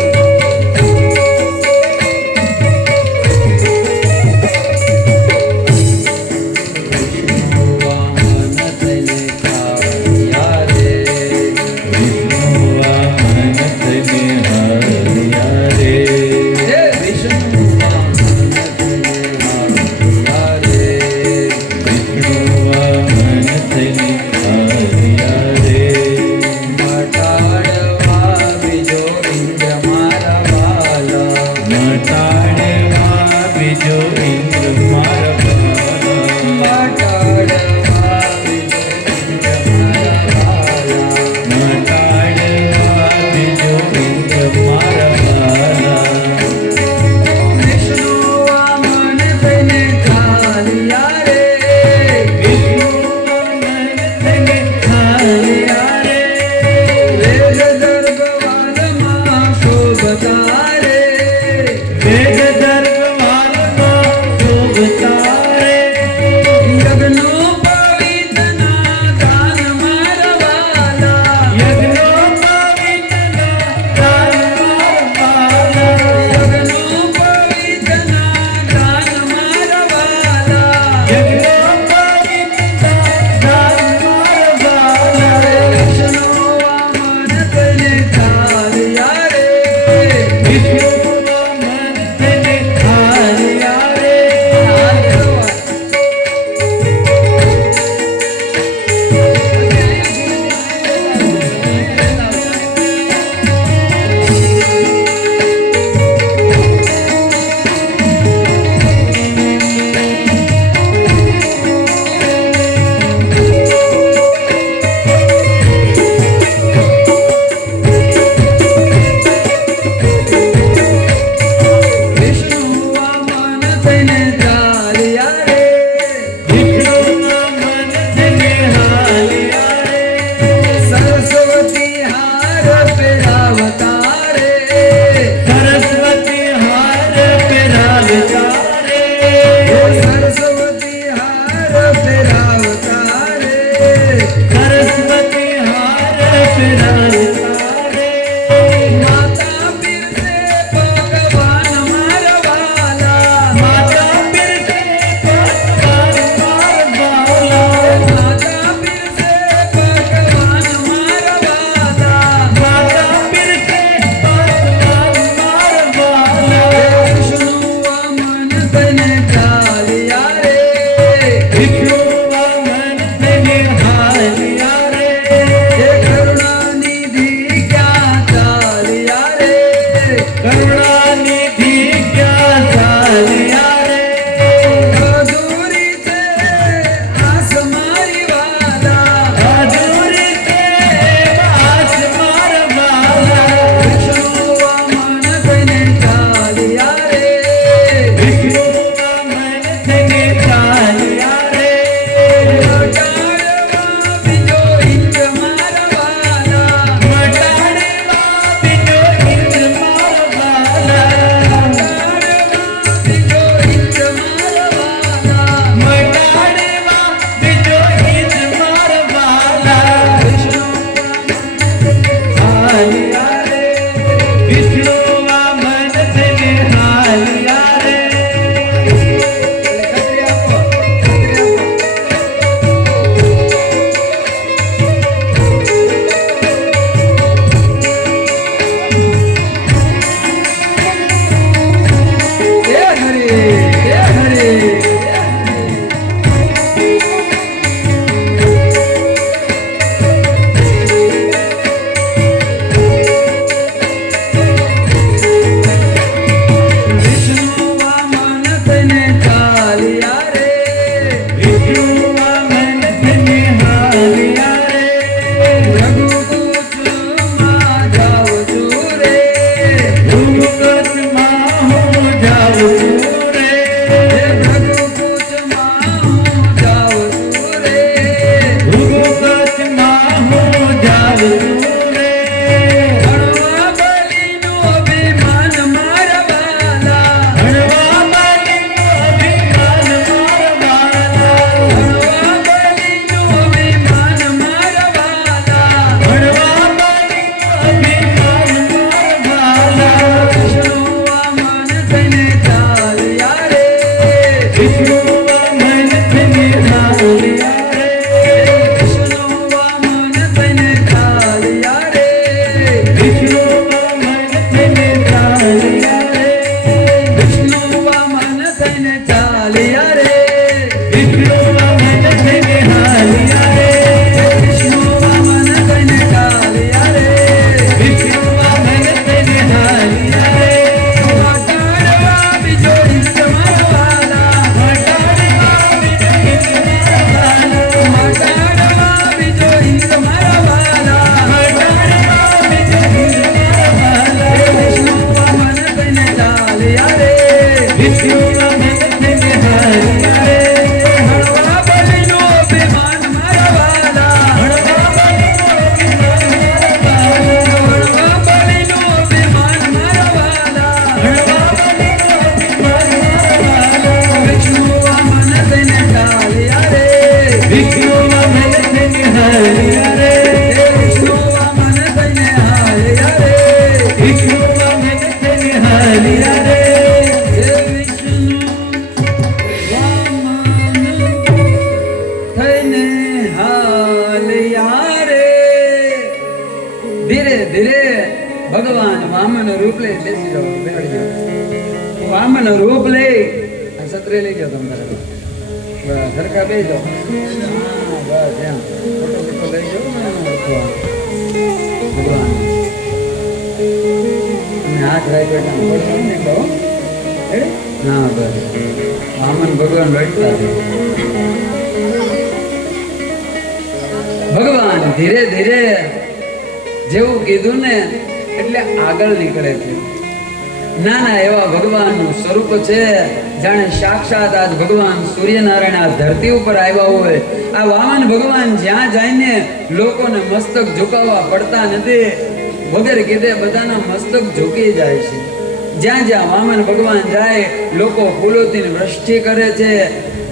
વામન થઈને ચાલ્યા રે. વિષ્ણુ વામન થઈને ચાલ્યા રે. હે વિષ્ણુ વામન થઈને ચાલ્યા રે. વિષ્ણુ વામન થઈને ચાલ્યા રે. મટાડવા બીજો ઇન્દ્ર મારા વાલા. મટાડવા બીજો ઇન્દ્ર મારા વાલા. મટાડવા બીજો ઇન્દ્ર મારા વાલા. મટાડવા બીજો ઇન્દ્ર મારા વાલા. વિષ્ણુ વામન થઈને ચાલ્યા રે. વિષ્ણુ વામન થઈને ચાલ્યા રે. વેદ દર્ભવાદમાં શોભતા રે. વેદ દર્ભવાલમાં શોભતા થઈને ચાલ્યા રે વિષ્ણુ વામન થઈને હાલ્યા રે વિષ્ણુ વામન થઈને ચાલ્યા રે વિષ્ણુ વામન થઈને હાલ્યા રે મટાડવા બીજો હિત મારા વાલા મટાડવા બીજો હિત મારા વાલા મટાડવા બીજો હિત મારા વાલા મટાડવા બીજો હિત મારા વાલા વિષ્ણુ વામન થઈને ચાલ્યા રે વિષ્ણુ વામન થઈને હાલ્યા રે હળવા બલીનો અભિમાન મારા વાલા હળવા બલીનો અભિમાન મારા વાલા હળવા બલીનો અભિમાન મારા વાલા હળવા બલીનો અભિમાન મારા વાલા વિષ્ણુ વામન થઈને ચાલ્યા રે વિષ્ણુ વામન થઈને હાલ્યા રે વિષ્ણુ વામન થઈને હાલ્યા રે વિષ્ણુ વામન થઈને હાલ્યા રે હે વિષ્ણુ વામન થઈને હાલ્યા રે ધીરે ધીરે ભગવાન વામન રૂપ લઈ બેસી જાઓ બેસી જાઓ વામન રૂપ લઈ આ છત્રી લઈ જાઓ તમારે બસ સરખા બેસી જાઓ હા, બસ એમ ફોટો ફોટો લઈ જાઓ ને અથવા ભગવાન અને હાથ રાખ્યો એટલે આમ પડવાનું નહીં બહુ રેડી? હા બસ વામન ભગવાન બેઠતા છે ભગવાન ધીરે ધીરે જેવું કીધું ને એટલે આગળ નીકળે છે નાના એવા ભગવાનનું સ્વરૂપ છે જાણે સાક્ષાત આજ ભગવાન સૂર્યનારાયણ આ ધરતી ઉપર આવ્યા હોય આ વામન ભગવાન જ્યાં જઈને લોકોને મસ્તક ઝુકાવવા પડતા નથી વગર કીધે બધાના મસ્તક ઝૂકી જાય છે જ્યાં જ્યાં વામન ભગવાન જાય લોકો ફૂલોથી વૃષ્ટિ કરે છે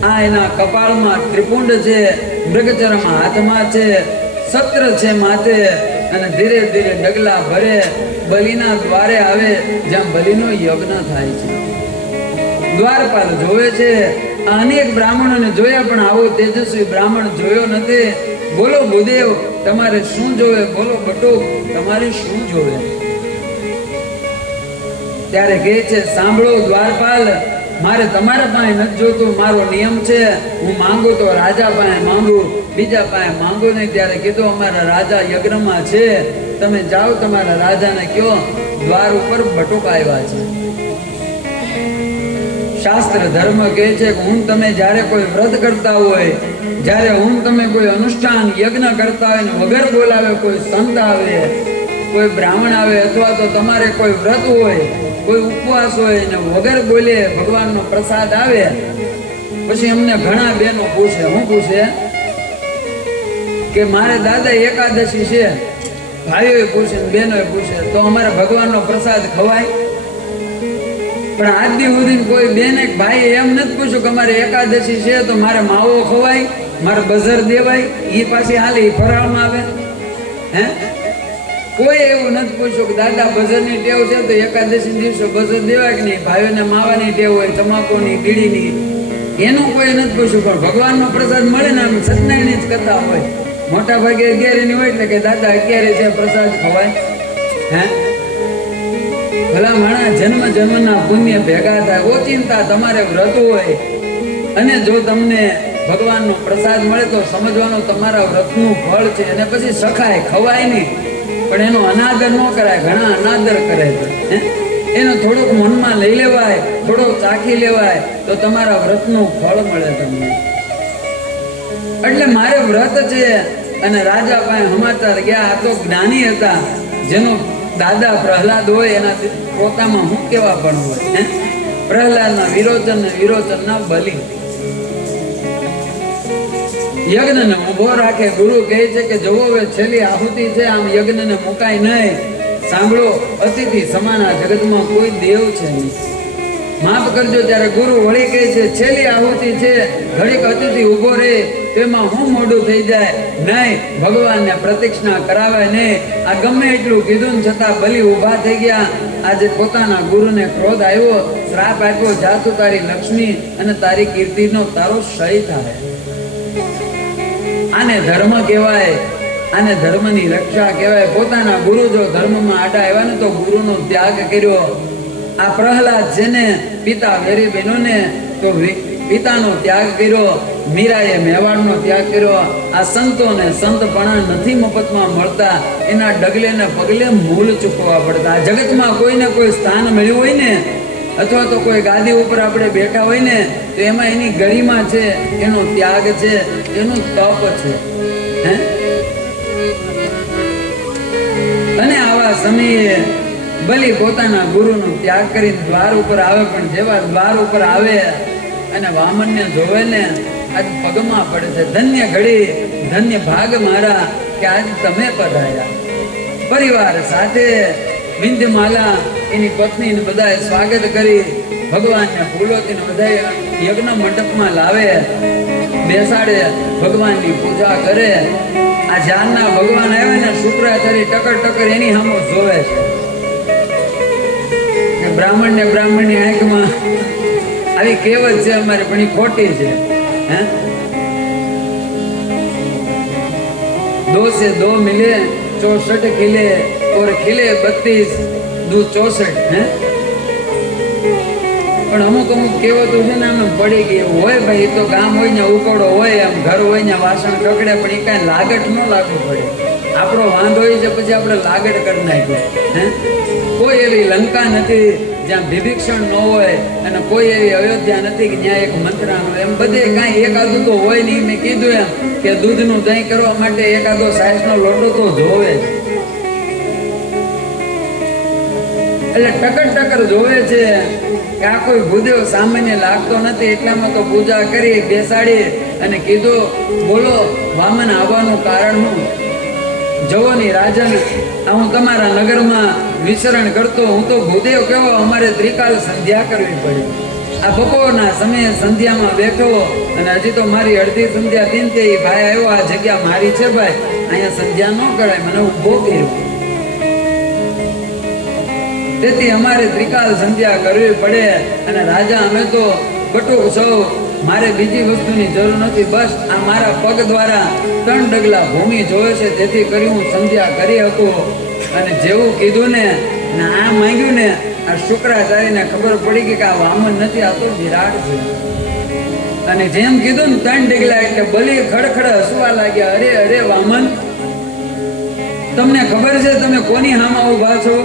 આ એના કપાળમાં ત્રિપુંડ છે મૃગચરમ હાથમાં છે સત્ર છે માથે અને ધીરે ધીરે ડગલા ભરે બલિના દ્વારે આવે જ્યાં બલિનો યજ્ઞ થાય છે દ્વારપાલ જોવે છે અનેક બ્રાહ્મણોને જોયા પણ આવો તેજસ્વી બ્રાહ્મણ જોયો નથી બોલો ભૂદેવ તમારે શું જોવે બોલો બટુક તમારે શું જોવે ત્યારે કહે છે સાંભળો દ્વારપાલ મારે તમારા પાસે નથી જોતું મારો નિયમ છે હું માંગુ તો રાજા પાસે માંગુ બીજા પાસે માંગુ નહીં ત્યારે કીધું અમારા રાજા યજ્ઞમાં છે તમે જાઓ તમારા રાજાને કયો દ્વાર ઉપર બટુક આવ્યા છે શાસ્ત્ર ધર્મ કહે છે કે હું તમે જ્યારે કોઈ વ્રત કરતા હોય જ્યારે હું તમે કોઈ અનુષ્ઠાન યજ્ઞ કરતા હોય ને વગર બોલાવે કોઈ સંત આવે કોઈ બ્રાહ્મણ આવે અથવા તો તમારે કોઈ વ્રત હોય કોઈ ઉપવાસ હોય ને વગર બોલે ભગવાનનો પ્રસાદ આવે પછી અમને ઘણા બહેનો પૂછે હું પૂછે કે મારે દાદા એકાદશી છે ભાઈઓએ પૂછે ને બહેનોએ પૂછે તો અમારે ભગવાનનો પ્રસાદ ખવાય પણ આજ દી સુધી કોઈ બેન એક ભાઈ એમ નથી પૂછ્યું કે અમારે એકાદશી છે તો મારે માવો ખવાય મારે બઝર દેવાય એ પાછી હાલે એ ફરાળમાં આવે હે કોઈ એવું નથી પૂછ્યું કે દાદા બઝરની ટેવ છે તો એકાદશી દિવસે બઝર દેવાય કે નહીં ભાઈઓને માવાની ટેવ હોય તમાકુની બીડીની એનું કોઈ નથી પૂછ્યું પણ ભગવાનનો પ્રસાદ મળે ને આમ સત્યનારાયણની જ કથા હોય મોટા ભાગે 11 હોય એટલે કે દાદા 11 છે પ્રસાદ ખવાય હે ભલા માણા જન્મ જન્મના પુણ્ય ભેગા થાય ઓચિંતા તમારે વ્રત હોય અને જો તમને ભગવાનનો પ્રસાદ મળે તો સમજવાનું તમારા વ્રતનું ફળ છે અને પછી સખાય ખવાય નહીં પણ એનો અનાદર ન કરાય ઘણા અનાદર કરે છે એનો થોડોક મનમાં લઈ લેવાય થોડોક ચાખી લેવાય તો તમારા વ્રતનું ફળ મળે તમને એટલે મારે વ્રત છે અને રાજા પાસે સમાચાર ગયા આ તો જ્ઞાની હતા જેનો દાદા પ્રહલાદ હોય એના પોતામાં શું કેવા પણ હોય પ્રહલાદના વિરોચન ને વિરોચનના બલિ યજ્ઞને ઉભો રાખે ગુરુ કહે છે કે જવો હવે છેલ્લી આહુતિ છે આમ યજ્ઞને મુકાય નહીં સાંભળો અતિથિ સમાન આ જગતમાં કોઈ દેવ છે નહીં માફ કરજો ત્યારે ગુરુ વળી કહે છે છેલ્લી આહુતિ છે ઘડીક અતિથિ ઉભો રહે તેમાં હું મોડું થઈ જાય નહીં ભગવાનને પ્રતિક્ષણા કરાવે નહીં આ ગમે એટલું કીધું ને છતાં બલિ ઊભા થઈ ગયા આજે પોતાના ગુરુને ક્રોધ આવ્યો શ્રાપ આપ્યો જાતું તારી લક્ષ્મી અને તારી કીર્તિનો તારો ક્ષય થાય આને ધર્મ કહેવાય આને ધર્મની રક્ષા કહેવાય પોતાના ગુરુ જો ધર્મમાં આડા આવ્યા ને તો ગુરુનો ત્યાગ કર્યો આ પ્રહલાદ છે ને પિતા વેરી બહેનોને તો પિતાનો ત્યાગ કર્યો, મીરાએ મેવાડનો ત્યાગ કર્યો. આ સંતોને સંતપણા નથી મફતમાં મળતા, એના ડગલે ને પગલે મૂલ ચૂકવવા પડતા. આ જગતમાં કોઈને કોઈ સ્થાન મળ્યું હોય ને, અથવા તો કોઈ ગાદી ઉપર આપણે બેઠા હોય ને, તો એમાં એની ગરિમા છે, એનો ત્યાગ છે, એનું તપ છે. હે? અને આવા સમયે બલિ પોતાના ગુરુનો ત્યાગ કરીને દ્વાર ઉપર આવે, પણ જેવા દ્વાર ઉપર આવે અને વામનને જોવે ને, આજ પગમાં પડે છે, ધન્ય ઘડી, ધન્ય ભાગ મારા કે આજ તમે પધાર્યા. પરિવાર સાથે વિંધ્યમાલા એની પત્નીને બધાએ સ્વાગત કરી, ભગવાનને ફૂલોથી બધા યજ્ઞ મંડપમાં લાવે, બેસાડે, ભગવાનની પૂજા કરે. આ જ્ઞાનના ભગવાન આવે ને, શુક્રાચાર્ય ટકર ટકર એની સામે જોવે છે. બ્રાહ્મણની આંખમાં આવી કહેવત છે અમારે, પણ એ ખોટી છે. હે? दो से दो मिले 64 खिले और खिले 32 दू 64. હે? પણ અમુક કહેવતો છે ને આમ પડી ગઈ હોય. ભાઈ તો ગામ હોય ને ઉકોડો હોય, આમ ઘર હોય ને વાસણ કકડે, પણ એ કાંઈ લાગટ ન લાગવું પડે. આપણો વાંધો હોય છે, પછી આપણે લાગટ કરી નાખીએ. હે? કોઈ એવી લંકા નથી જ્યાં વિભીક્ષણ ન હોય, અને કોઈ એવી અયોધ્યા નથી કે જ્યાં એક મંત્રાનો. એમ બધે કાંઈ એકાદું તો હોય નહીં. મેં કીધું એમ કે દૂધનું દહીં કરવા માટે એકાદો સાયસનો લોટો તો જોવે, એટલે ટકર ટકર જોવે છે કે આ કોઈ ભૂદેવ સામાન્ય લાગતો નથી. એટલામાં તો પૂજા કરી, બેસાડી અને કીધું, બોલો વામન આવવાનું કારણ શું? જવોની રાજન, હું તમારા નગરમાં વિચરણ કરતો, હું તો ભૂદેવ કેવો, અમારે ત્રિકાલ સંધ્યા કરવી પડી. આ બપોરના સમયે સંધ્યામાં બેઠો, અને હજી તો મારી અડધી સંધ્યા દિન તે ભાઈ આવ્યો, આ જગ્યા મારી છે ભાઈ, અહીંયા સંધ્યા ન કરાય, મને ઊભો કર્યો. તેથી અમારે ત્રિકાલ સંધ્યા કરવી પડે. અને રાજા, અમે તો બટુક સૌ, મારે બીજી વસ્તુની જરૂર નથી, બસ આ મારા પગ દ્વારા 3 ડગલા ભૂમિ જોવે છે, તેથી કરી હું સંધ્યા કરી શકું. અને જેવું કીધું ને, આ માંગ્યું ને, આ શુક્રાચાર્યને ખબર પડી ગઈ કે આ વામન નથી, આ તો વિરાટ છે. અને જેમ કીધું ને 3 ડગલા, એટલે બલિ ખડખડ હસવા લાગ્યા. અરે અરે વામન, તમને ખબર છે તમે કોની હામાં ઉભા છો?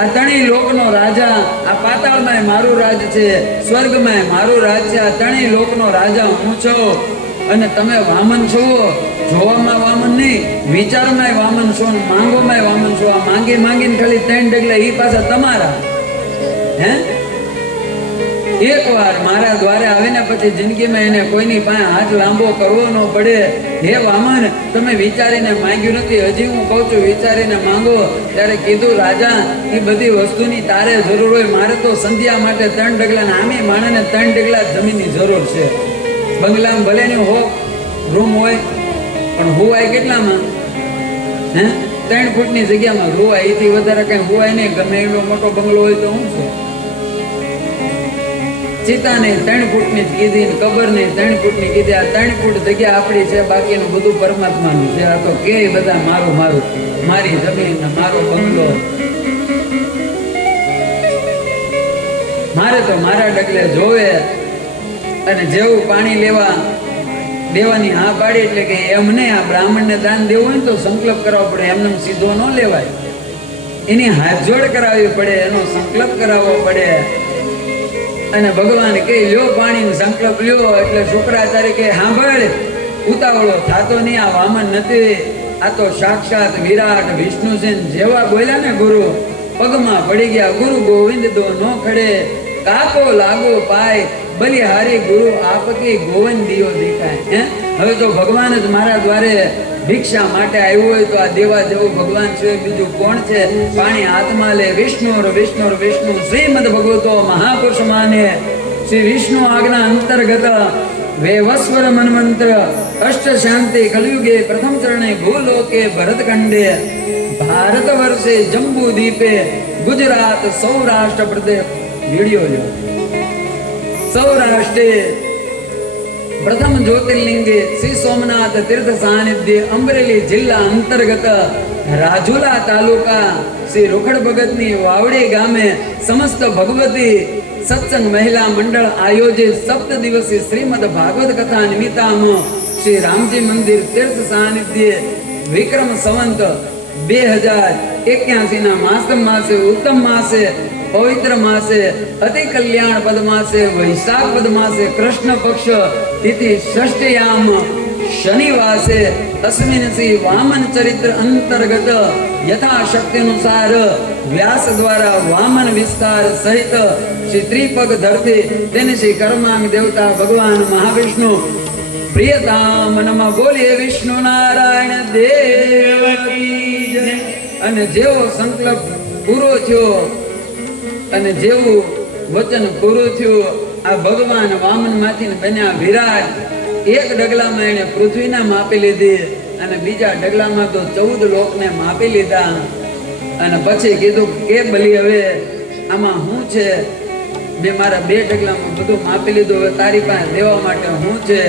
આ ત્રણેય લોકનો રાજા, આ પાતાળમાં મારું રાજ છે, સ્વર્ગમાં મારું રાજ છે, આ ત્રણેય લોકનો રાજા હું છું, અને તમે વામન છો. જોવામાં વામન નહીં, વિચારમાં વામન છો, માંગોમાં વામન છો. આ માંગી માંગીને ખાલી 3 ડગલા એ પાછા તમારા. હે? એકવાર મારા દ્વારે આવીને પછી જિંદગીમાં એને કોઈની પાસે હાથ લાંબો કરવો ન પડે. હે વામન, તમે વિચારીને માંગ્યું નથી, હજી હું કહું છું વિચારીને માંગો. ત્યારે કીધું, રાજા એ બધી વસ્તુની તારે જરૂર હોય, મારે તો સંધ્યા માટે 3 ડગલા, આમે માણસને 3 ડગલા જમીનની જરૂર છે. બંગલામાં ભલે ની રૂમ હોય, પણ હુવાય કેટલામાં? હે? 3 ફૂટની જગ્યામાં હુવાય, એથી વધારે કઈ હુવાય નહીં. ગમે એટલો મોટો બંગલો હોય તો શું છે? ચિતા નહીં 3 ફૂટની જ કીધી, કબર નહીં 3 ફૂટની કીધી. આ 3 ફૂટ જગ્યા આપણી છે, બાકીનું બધું પરમાત્માનું છે. આ તો કે બધા મારું મારું, મારી જમીન, મારો બંગલો, મારે તો મારા ડગલે જોવે. અને જેવું પાણી લેવા દેવાની હા પાડી, એટલે કે એમને આ બ્રાહ્મણને દાન દેવું હોય ને તો સંકલ્પ કરવો પડે, એમને સીધો ન લેવાય, એની હાથજોડ કરાવવી પડે, એનો સંકલ્પ કરાવવો પડે. અને ભગવાન કે લ્યો પાણીનો સંકલ્પ લ્યો, એટલે શુક્રાચાર્ય કે સાંભળ, ઉતાવળો થાતો નહીં, આ વામન નથી, આ તો સાક્ષાત વિરાટ વિષ્ણુ છે. જેવા બોલ્યા ને ગુરુ, પગમાં પડી ગયા. ગુરુ ગોવિંદ દો નો ખડે, કાકો લાગો પાય, બલિહારી ગુરુ આપકી ગોવિંદ દિયો દેખાય. હવે તો ભગવાન જ મારા દ્વારે ભિક્ષા માટે આવ્યું હોય તો આ દેવા જેવું ભગવાન છે બીજું કોણ છે? પાણી હાથમાં લે, વિષ્ણુ વિષ્ણુ વિષ્ણુ શ્રીમદ ભગવતો મહાપુરુષ માને. શ્રી વિષ્ણુ આજ્ઞા અંતર્ગત વેવસ્વર મન્વંત્ર અષ્ટ શાંતિ કલયુગે પ્રથમ ચરણે ભૂલોકે ભરતખંડે ભારત વર્ષે જંબુ દીપે ગુજરાત સૌરાષ્ટ્ર પ્રદેશ. વિડીયો લ્યો. સૌરાષ્ટ્રે પ્રથમ જ્યોતિર્લિંગે શ્રી સોમનાથ તીર્થ સાનિધ્ય અમરેલી જિલ્લા અંતર્ગત રાજુલા તાલુકા શ્રી રોખડ ભગતની વાવડી ગામે સમસ્ત ભગવતી સત્સંગ મહિલા મંડળ આયોજિત સપ્ત દિવસીય શ્રીમદ ભાગવત કથા નિમિત્તામાં શ્રી રામજી મંદિર તીર્થ સાનિધ્ય વિક્રમ સંવંત 2081 ના માસે ઉત્તમ માસે પવિત્ર માસે અતિ કલ્યાણ પદ માસે વૈશાખ પદ માસે કૃષ્ણ પક્ષ તિથિ ષષ્ઠયામ શનિવાસે અસ્મિન શ્રી વામન ચરિત્ર અંતર્ગત યથાશક્તિ અનુસાર વ્યાસ દ્વારા વામન વિસ્તાર સહિત શ્રી ત્રિપગ ધરતી તેને શ્રી કર્માંગ દેવતા ભગવાન મહાવિષ્ણુ પ્રિયતામ નમઃ બોલીએ વિષ્ણુ નારાયણ દેવ કી જય. અને જેવો સંકલ્પ પૂરો થયો અને જેવું વચન પૂરું થયું, આ ભગવાન વામન માંથી બન્યા વિરાટ. એક ડગલામાં એને પૃથ્વીના માપી લીધી અને બીજા ડગલામાં તો 14 લોકને માપી લીધા. અને પછી કીધું કે બલી હવે આમાં શું છે? મેં મારા 2 ડગલામાં બધું માપી લીધું, હવે તારી પાસે દેવા માટે શું છે?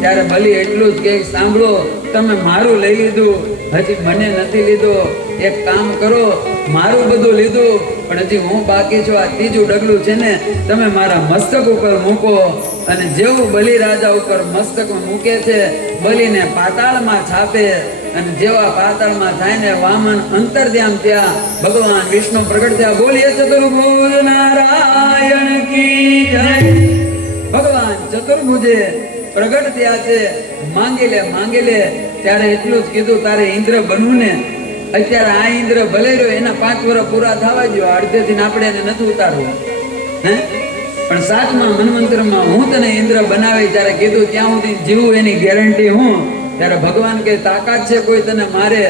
ત્યારે બલી એટલું જ કે સાંભળો, તમે મારું લઈ લીધું, હજી મને નથી લીધો. એક કામ કરો, મારું બધું લીધું પણ હજી હું બાકી છું. આ 3જું ડગલું છે ને, તમે મારા મસ્તક ઉપર મૂકો. અને જેવું બલિ રાજા ઉપર મસ્તક મૂકે છે, બલિને પાતાળમાં છાપે. અને જેવા પાતાળમાં થાય ને વામન અંતર્ધ્યાન ત્યાં ભગવાન વિષ્ણુ પ્રગટ થયા. બોલીએ ચતુર્ભુજ નારાયણ કી જય. ભગવાન ચતુર્ભુજે પ્રગટ થયા છે. માંગી લે. ત્યારે એટલું જ કીધું, તારે ઇન્દ્ર બનવું ને. અત્યારે આ ઇન્દ્ર ભલે રહ્યો, એના 5 વર્ષ પૂરા થવા જો, અડધેથી આપણે એને નથી ઉતારવું. હે પણ 7મા મન્વંતરમાં હું તને ઇન્દ્ર બનાવી ત્યારે કીધું ત્યાં સુધી જીવું એની ગેરંટી હું. ત્યારે ભગવાન કે તાકાત છે કોઈ તને મારે?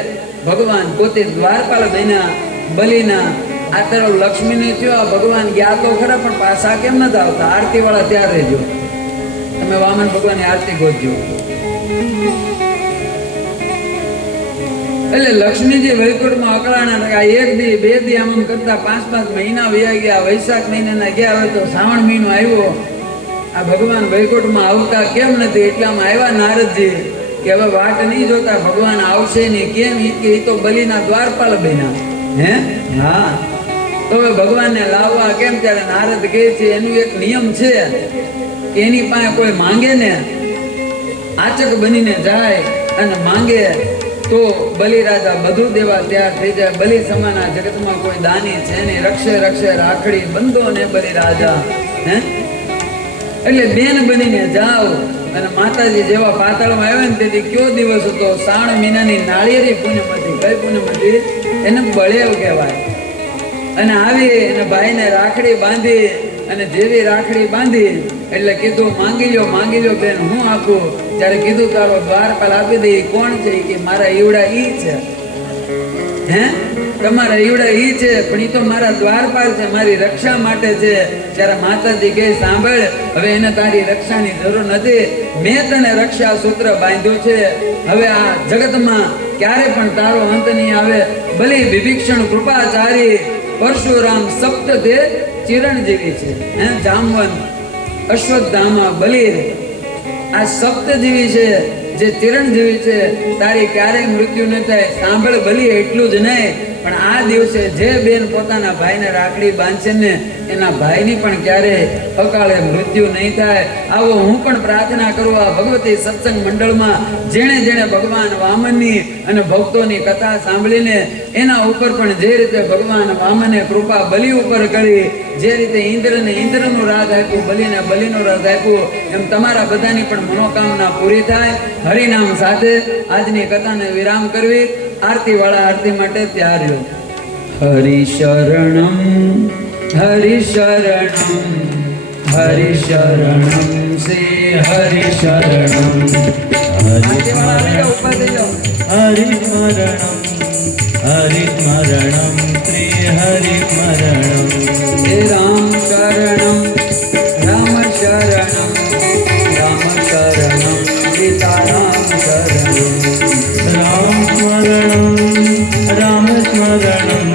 ભગવાન પોતે દ્વારપાલ બન્યા બલિના. આ તરફ લક્ષ્મીને થયો, આ ભગવાન ગયા તો ખરા પણ પાછા કેમ નથી આવતા? આરતી વાળા ત્યાં રહેજો, તમે વામન ભગવાનની આરતી ગોતજો. એટલે લક્ષ્મીજી વૈકુંઠમાં અકળાણા. 1 દી 2 દી આમ કરતા 5 મહિના વયા ગયા. વૈશાખ મહિનાના ગયા, હવે તો શ્રાવણ મહિનો આવ્યો. આ ભગવાન વૈકુંઠમાં આવતા કેમ નથી? એટલામાં આવ્યા નારદજી કે હવે વાટ નહીં જોતા, ભગવાન આવશે નહીં. કેમ? કે એ તો બલિના દ્વારપાલ બન્યા. હે હા, તો હવે ભગવાનને લાવવા કેમ? ત્યારે નારદ કહે છે એનું એક નિયમ છે કે એની પાસે કોઈ માંગે ને, આચક બનીને જાય અને માંગે તો બલિ રાજા બધું દેવા તૈયાર થઈ જાય. બલિ સમાના જગતમાં કોઈ દાની છે ને. રક્ષે રાખડી બંધો ને બલિ રાજા. હે એટલે બેન બનીને જાઓ. અને માતાજી જેવા પાતાળમાં આવ્યા ને તેથી કયો દિવસ હતો? શ્રાવણ મહિનાની નાળિયેરી પૂનમ હતી. કઈ પૂનમ હતી? એને બળેવ કહેવાય. અને આવી અને ભાઈને રાખડી બાંધી. અને જેવી રાખડી બાંધી એટલે કીધું માંગી લો બેન, હું આપું. ત્યારે કીધું તારો દ્વારપાલ આપી દે. કોણ છે? કે મારા ઈવડા ઈ છે. હે તમારા ઈવડા ઈ છે, પણ ઈ તો મારા દ્વારપાલ છે, મારી રક્ષા માટે છે. ત્યારે માતાજી કહે સાંભળ, હવે એને તારી રક્ષાની જરૂર નથી. મેં તને રક્ષા સૂત્ર બાંધ્યું છે. હવે આ જગતમાં ક્યારે પણ તારો અંત નહીં આવે. બલિ વિભીષણ કૃપાચારી પરશુરામ સપ્ત તે ચિરંજીવી છે. હે જામવંત અશ્વત્થામા બલિ આ સપ્તજીવી છે, જે ચિરંજીવી છે. તારી ક્યારેય મૃત્યુ ન થાય. સાંભળ બલિ, એટલું જ નહીં પણ આ દિવસે જે બેન પોતાના ભાઈને રાખડી બાંધશે ને, એના ભાઈની પણ ક્યારેય અકાળે મૃત્યુ નહીં થાય. આવો હું પણ પ્રાર્થના કરું આ ભગવતી સત્સંગ મંડળમાં જેણે ભગવાન વામનની અને ભક્તોની કથા સાંભળીને એના ઉપર પણ જે રીતે ભગવાન વામને કૃપા બલિ ઉપર કરી, જે રીતે ઇન્દ્રને ઇન્દ્રનું રાજ આપ્યું, બલિને બલિનું રાજ આપ્યું, એમ તમારા બધાની પણ મનોકામના પૂરી થાય. હરિનામ સાથે આજની કથાને વિરામ કરવી. આરતી વાળા આરતી માટે તૈયાર રહ્યો. હરિ શરણમ હરિ શરણમ હરિ શરણમ શ્રી હરિ શરણમ હરિ સ્મરણમ હરિ સ્મરણમ હરિ સ્મરણમ શ્રી હરિ સ્મરણમ. હે રામ શરણમ રામ શરણમ રામ શરણમ સીતારામ શરણમ. રામ સ્મરણમ રામ સ્મરણમ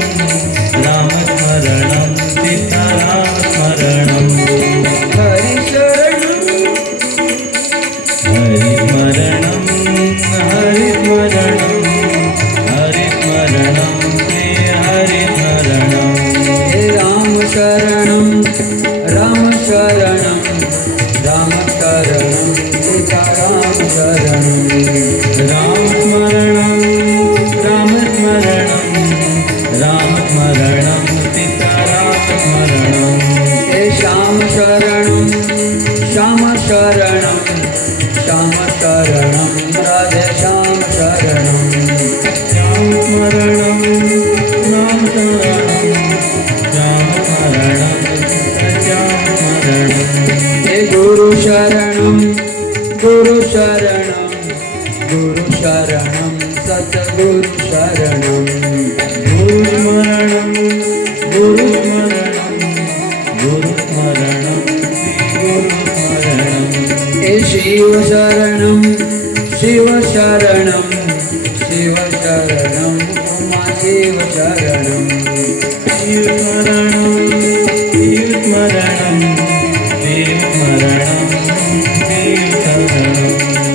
રામ સ્મરણમ સીતારામ સ્મરણમ. હરિ શરણમ હરિ સ્મરણમ સીતારામ શરણમ રામ સ્મરણમ રામ સ્મરણમ રામ સ્મરણમ સીતારામ સ્મરણમ હે શ્યામ શરણમ શ્યામ શરણમ શ્યામ શરણમ રાધે શ્યામ શરણમ શ્યામ સ્મરણમ રામ સ્મરણમ શ્યામ સ્મરણમ શ્યામ સ્મરણમ હે ગુરુ શરણમ ગુરુ શરણમ ગુરુ શરણમ સતગુરુ શરણમ ગુરુ સ્મરણમ ગુરુ સ્મરણમ ગુરુ સ્મરણમ ગુરુ સ્મરણમ હે શિવ શરણમ શિવ શરણમ શિવ શરણમ ઉમા શિવ શરણમ શિવ સ્મરણમ શિવ સ્મરણમ શિવ સ્મરણમ શિવ શરણમ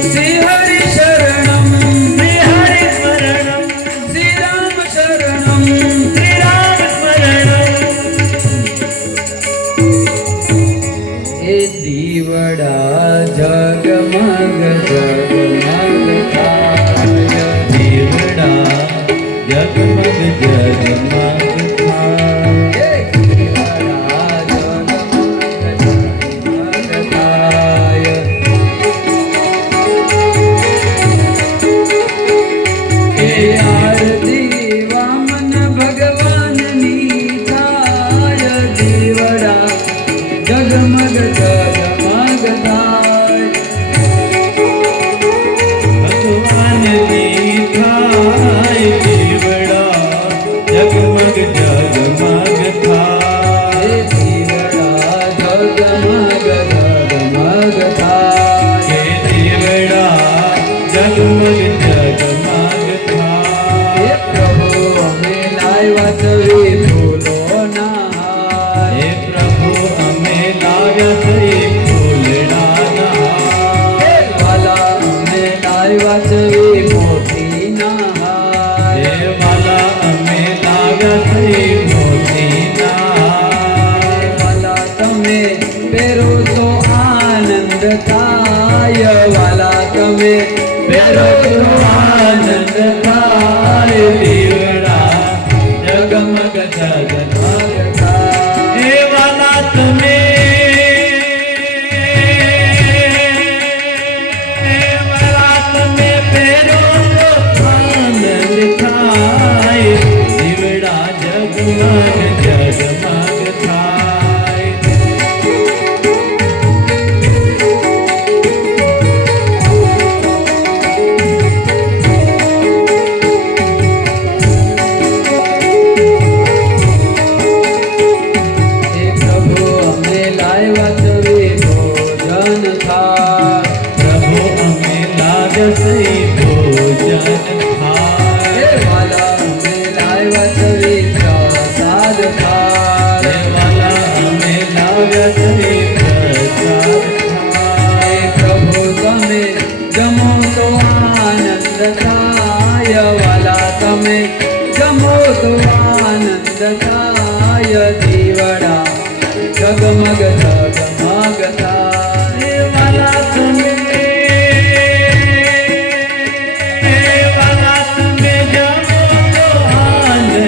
શ્રી હરિ શરણમ શ્રી હરિ સ્મરણમ શ્રી રામ શરણમ શ્રી રામ સ્મરણમ હે દીવડા જગમગ જગમગ થાય દીવડા જગમગ જગમગ થાય હે દીવડા જગમગ જગમગ થાય હે આરતી વામન ભગવાનની થાય દીવડા જગમગ જગમગ થાય ભગવાનની થાય દીવડા જગમગ જગમગ થાય હે દીવડા જગમગ જગમગ થાય હે દીવડા જગમગ જગમગ હે થાય પ્રભુ અમે લાવ્યા તવી ફૂલોના હાર હે પ્રભુ અમે લાવ્યા થઈ ફૂલડાના હે વાલા અમે લાવ્યા તવી મોતીના હાર હે વાલા અમે લાવ્યા થઈ મોતીના વાલા તમે પહેરો તો આનંદ થાય વાલા તમે પહેરો તો આનંદ થાય દીવડા જગમગ જગમગ થાય હે વાલા તમે વાલા તમે પહેરો તો આનંદ થાય દીવડા જગમગ જગમગ થાય હે પ્રભુ અમે લાવ્યા તવે ભોજન થાય પ્રભુ અમે લાવ્યા થઈ ભોજન હે થાય વાલા અમે લાવ્યા તવે પ્રસાદ થાય હે વાલા અમે લાવ્યા થઈ પ્રસાદ થાય હે પ્રભુ તમે જમો તો આનંદ થાય વાલા તમે જમો તો આનંદ થાય દીવડા જગમગ જગમગ થાય હે વાલા તમે જમો તો આનંદ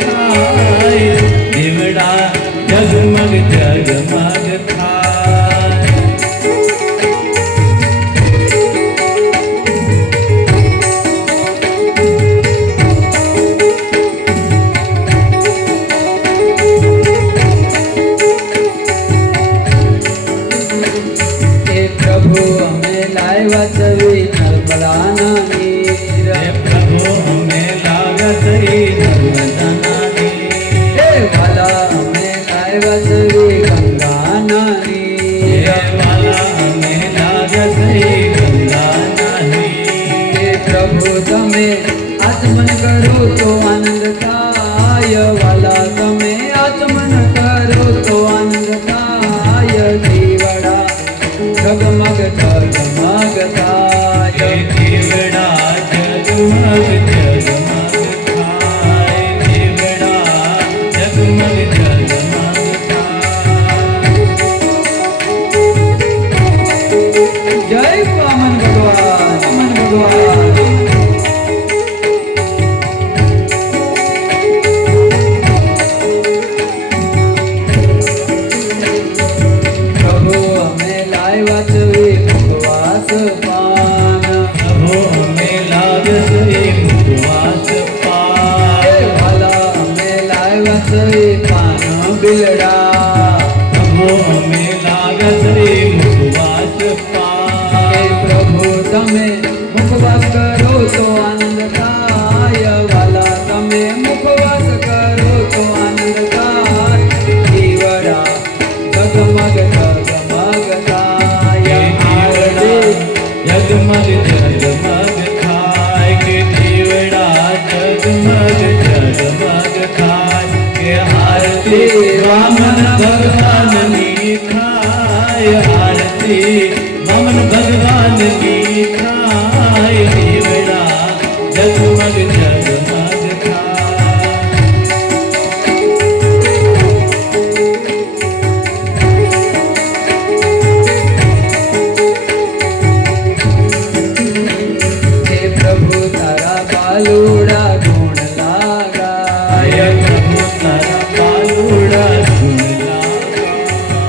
થાય દીવડા જગમગ જગમગ થાય હે પ્રભુ અમે લાવ્યા તવી નર્મદાના નીર હે પ્રભુ અમે લાવ્યા થઈ નર્મદાના નીર હે વાલા અમે લાવ્યા તવી ગંગાના હે નીર વાલા અમે લાવ્યા થઈ ગંગાના નીર હે પ્રભુ તમે આચમન કરો તો આનંદ થાય વાલા તમે આચમન કરો તો આનંદ થાય દીવડા જગમગ જગમગ થાય હે દીવડા જગમગ જગમગ થાય દીવડા જગમગ જગમગ થાય પાન પ્રભુ અમે લાવ્યા છે મુખવાસ પાન એ વાલા અમે લાવ્યા છે પાન બિલડા પ્રભુ અમે લાવ્યા છે મુખવાસ એ પાન પ્રભુ તમે મુખવાસ કરો તો આનંદ થાય વાલા તમે મુખવાસ કરો તો આનંદ થાય દીવડા જગમગ જગમગ થાય આરતી જગમગ જગમગ થાય કે દીવડા જગમગ જગમગ થાય કે આરતી વામન ભગવાનની થાય આરતી વામન ભગવાનની થાય દીવડા જગમગ જગમગ થાય હે પ્રભુ તારા બાલુડા ગુણ લાગાય પ્રભુ તારા પાલુડા ગુણ લાગાય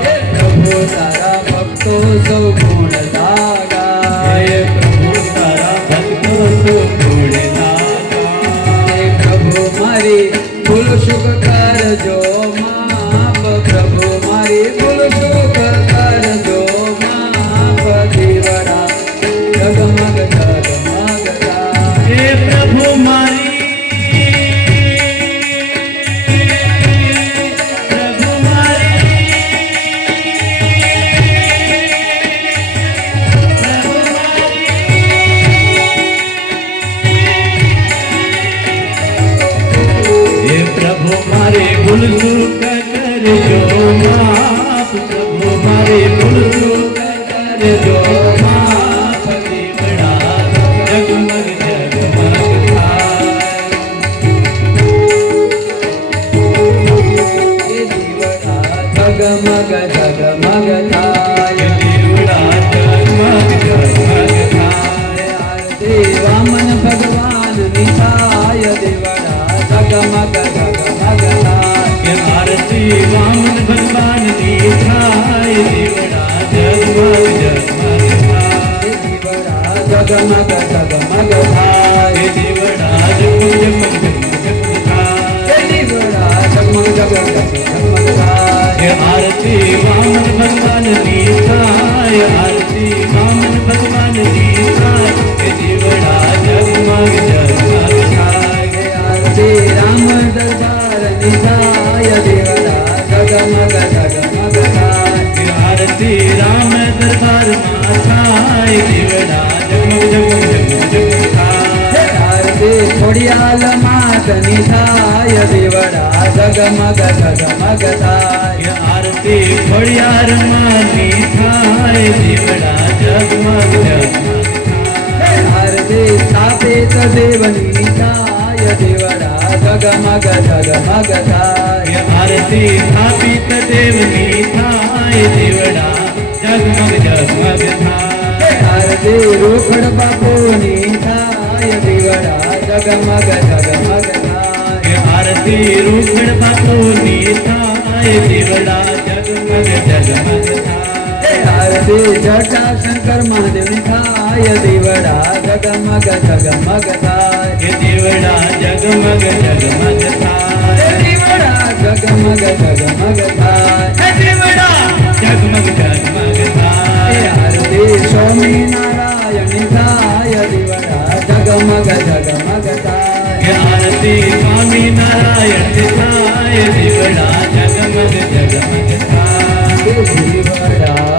હે પ્રભુ તારા ભક્તો સૌ ગુણ લાગાય પ્રભુ તારા ભક્તો તો ગુણ લાગાય હે પ્રભુ મારી ભૂલ સુખ કરજો માપ પ્રભુ મારી ભૂલ સુખ કરજો માપ દીવડા જગમગ જગમગ થાય હે પ્રભુ મારી પ્રભુ મારી પ્રભુ મારી હે પ્રભુ મારે ભૂલ ચૂક કરજો માફ પ્રભુ મારે ભૂલ ચૂક કરજો માફ દીવડા જગમગ જગમગ થાય હે દીવડા જગમગ જગમગ થાય દીવડા જગમગ જગમગ થાય આરતી વામન ભગવાનની થાય દીવડા જગમગ જગમગ થાય કે આરતી વામન ભગવાનની થાય દીવડા જગમગ જગમગ થાય હે દીવડા જગમગ જગમગ થાય હે દીવડા જગમગ જગમગ જગમગ થાય હે દીવડા જગમગ જગમગ જગમગ થાય કે આરતી વામન ભગવાનની થાય આરતી વામન ભગવાનની થાય કે દીવડા જગમગ જગમગ થાય હે આરતી રામ દરબારની થાય દીવડા જગમગ જગમગ થાય કે આરતી રામ દરબારમાં થાય દીવડા જગમગ જગમગ જગમગ જગમગ થાય હે આરતી ખોડિયાલ માતની થાય દીવડા જગમગ જગમગ થાય કે આરતી ખોડિયાર માની થાય દીવડા જગમગ જગમગ હે આરતી સ્થાપિત દેવની થાય દીવડા જગમગ જગમગ થાય કે આરતી સ્થાપિત દેવની થાય દીવડા જગમગ જગમગ થાય હે આરતી રોકડ બાપુની થાય દીવડા જગમગ જગમગ થાય કે આરતી રૂપડ બાપુની થાય દીવડા જગમગ જગમગ થાય હે આરતી જટા શંકર મહાદેવની થાય દીવડા જગમગ જગમગ થાય કે દીવડા જગમગ જગમગ હે થાય દીવડા જગમગ જગમગ થાય હે દીવડા જગમગ જગમગ હે થાય આરતી સ્વામિનારાયણની થાય દીવડા જગમગ જગમગ થાય કે આરતી સ્વામી નારાયણ થાય દીવડા જગમગ જગમગ થાય હે દીવડા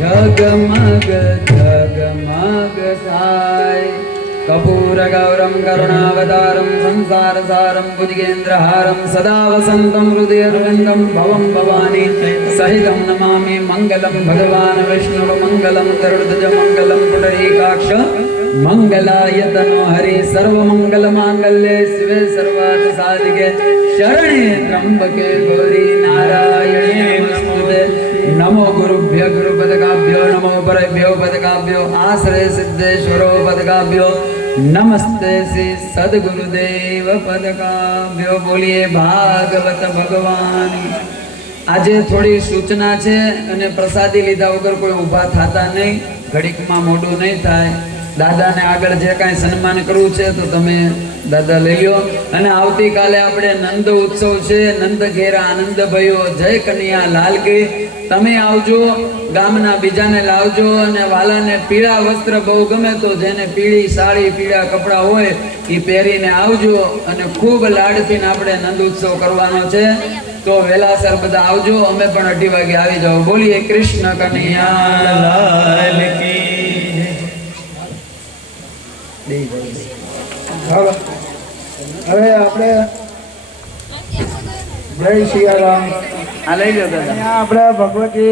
જગમગ જગમગ થાય કપૂર ગૌરમ કરુણાવતારમ સંસાર સારમ ભુજગેન્દ્રહારમ સદા વસંતમ હૃદયરવિંદમ ભવમ ભવાની સહિતમ નમામિ મંગલમ ભગવાન વિષ્ણુ મંગલમ ગરુડધ્વજ મંગલમ પુંડરીકાક્ષ મંગલાય તનો હરિ સર્વમંગલ માંગલ્યે શિવે સર્વાર્થ સાધિકે શરણે ત્રંબકે ગૌરી નારાયણે નમોસ્તુતે નમો ગુરુભ્ય ગુરુપદકાભ્યો નમો પરેભ્યો પદકાભ્યો આશ્રય સિદ્ધેશ્વરો પદકાભ્યો નમસ્તે શ્રી સદગુરુદેવ પદકાભ્યો બોલીએ ભાગવત ભગવાન આજે થોડી સૂચના છે અને પ્રસાદી લીધા વગર કોઈ ઊભા થતા નહીં, ઘડીકમાં મોડું નહીં થાય. દાદાને આગળ જે કાંઈ સન્માન કરવું છે તો તમે દાદા લઈ લો. અને આવતીકાલે આપણે નંદ ઉત્સવ છે, નંદ ઘેરા આનંદ ભયો, જય કન્યા લાલ કી. તમે આવજો, ગામના બીજાને લાવજો. અને વાલાને પીળા વસ્ત્ર બહુ ગમે તો જેને પીળી સાડી પીળા કપડાં હોય એ પહેરીને આવજો. અને ખૂબ લાડથી આપણે નંદ ઉત્સવ કરવાનો છે. તો વેલાસર બધા આવજો, અમે પણ 2:30 વાગે આવી જાવ. બોલીએ કૃષ્ણ કન્યા લાલ કી. હવે આપણે જય સિયારામ. આ લઈ લો દાદા. અહીંયા આપણે ભગવતી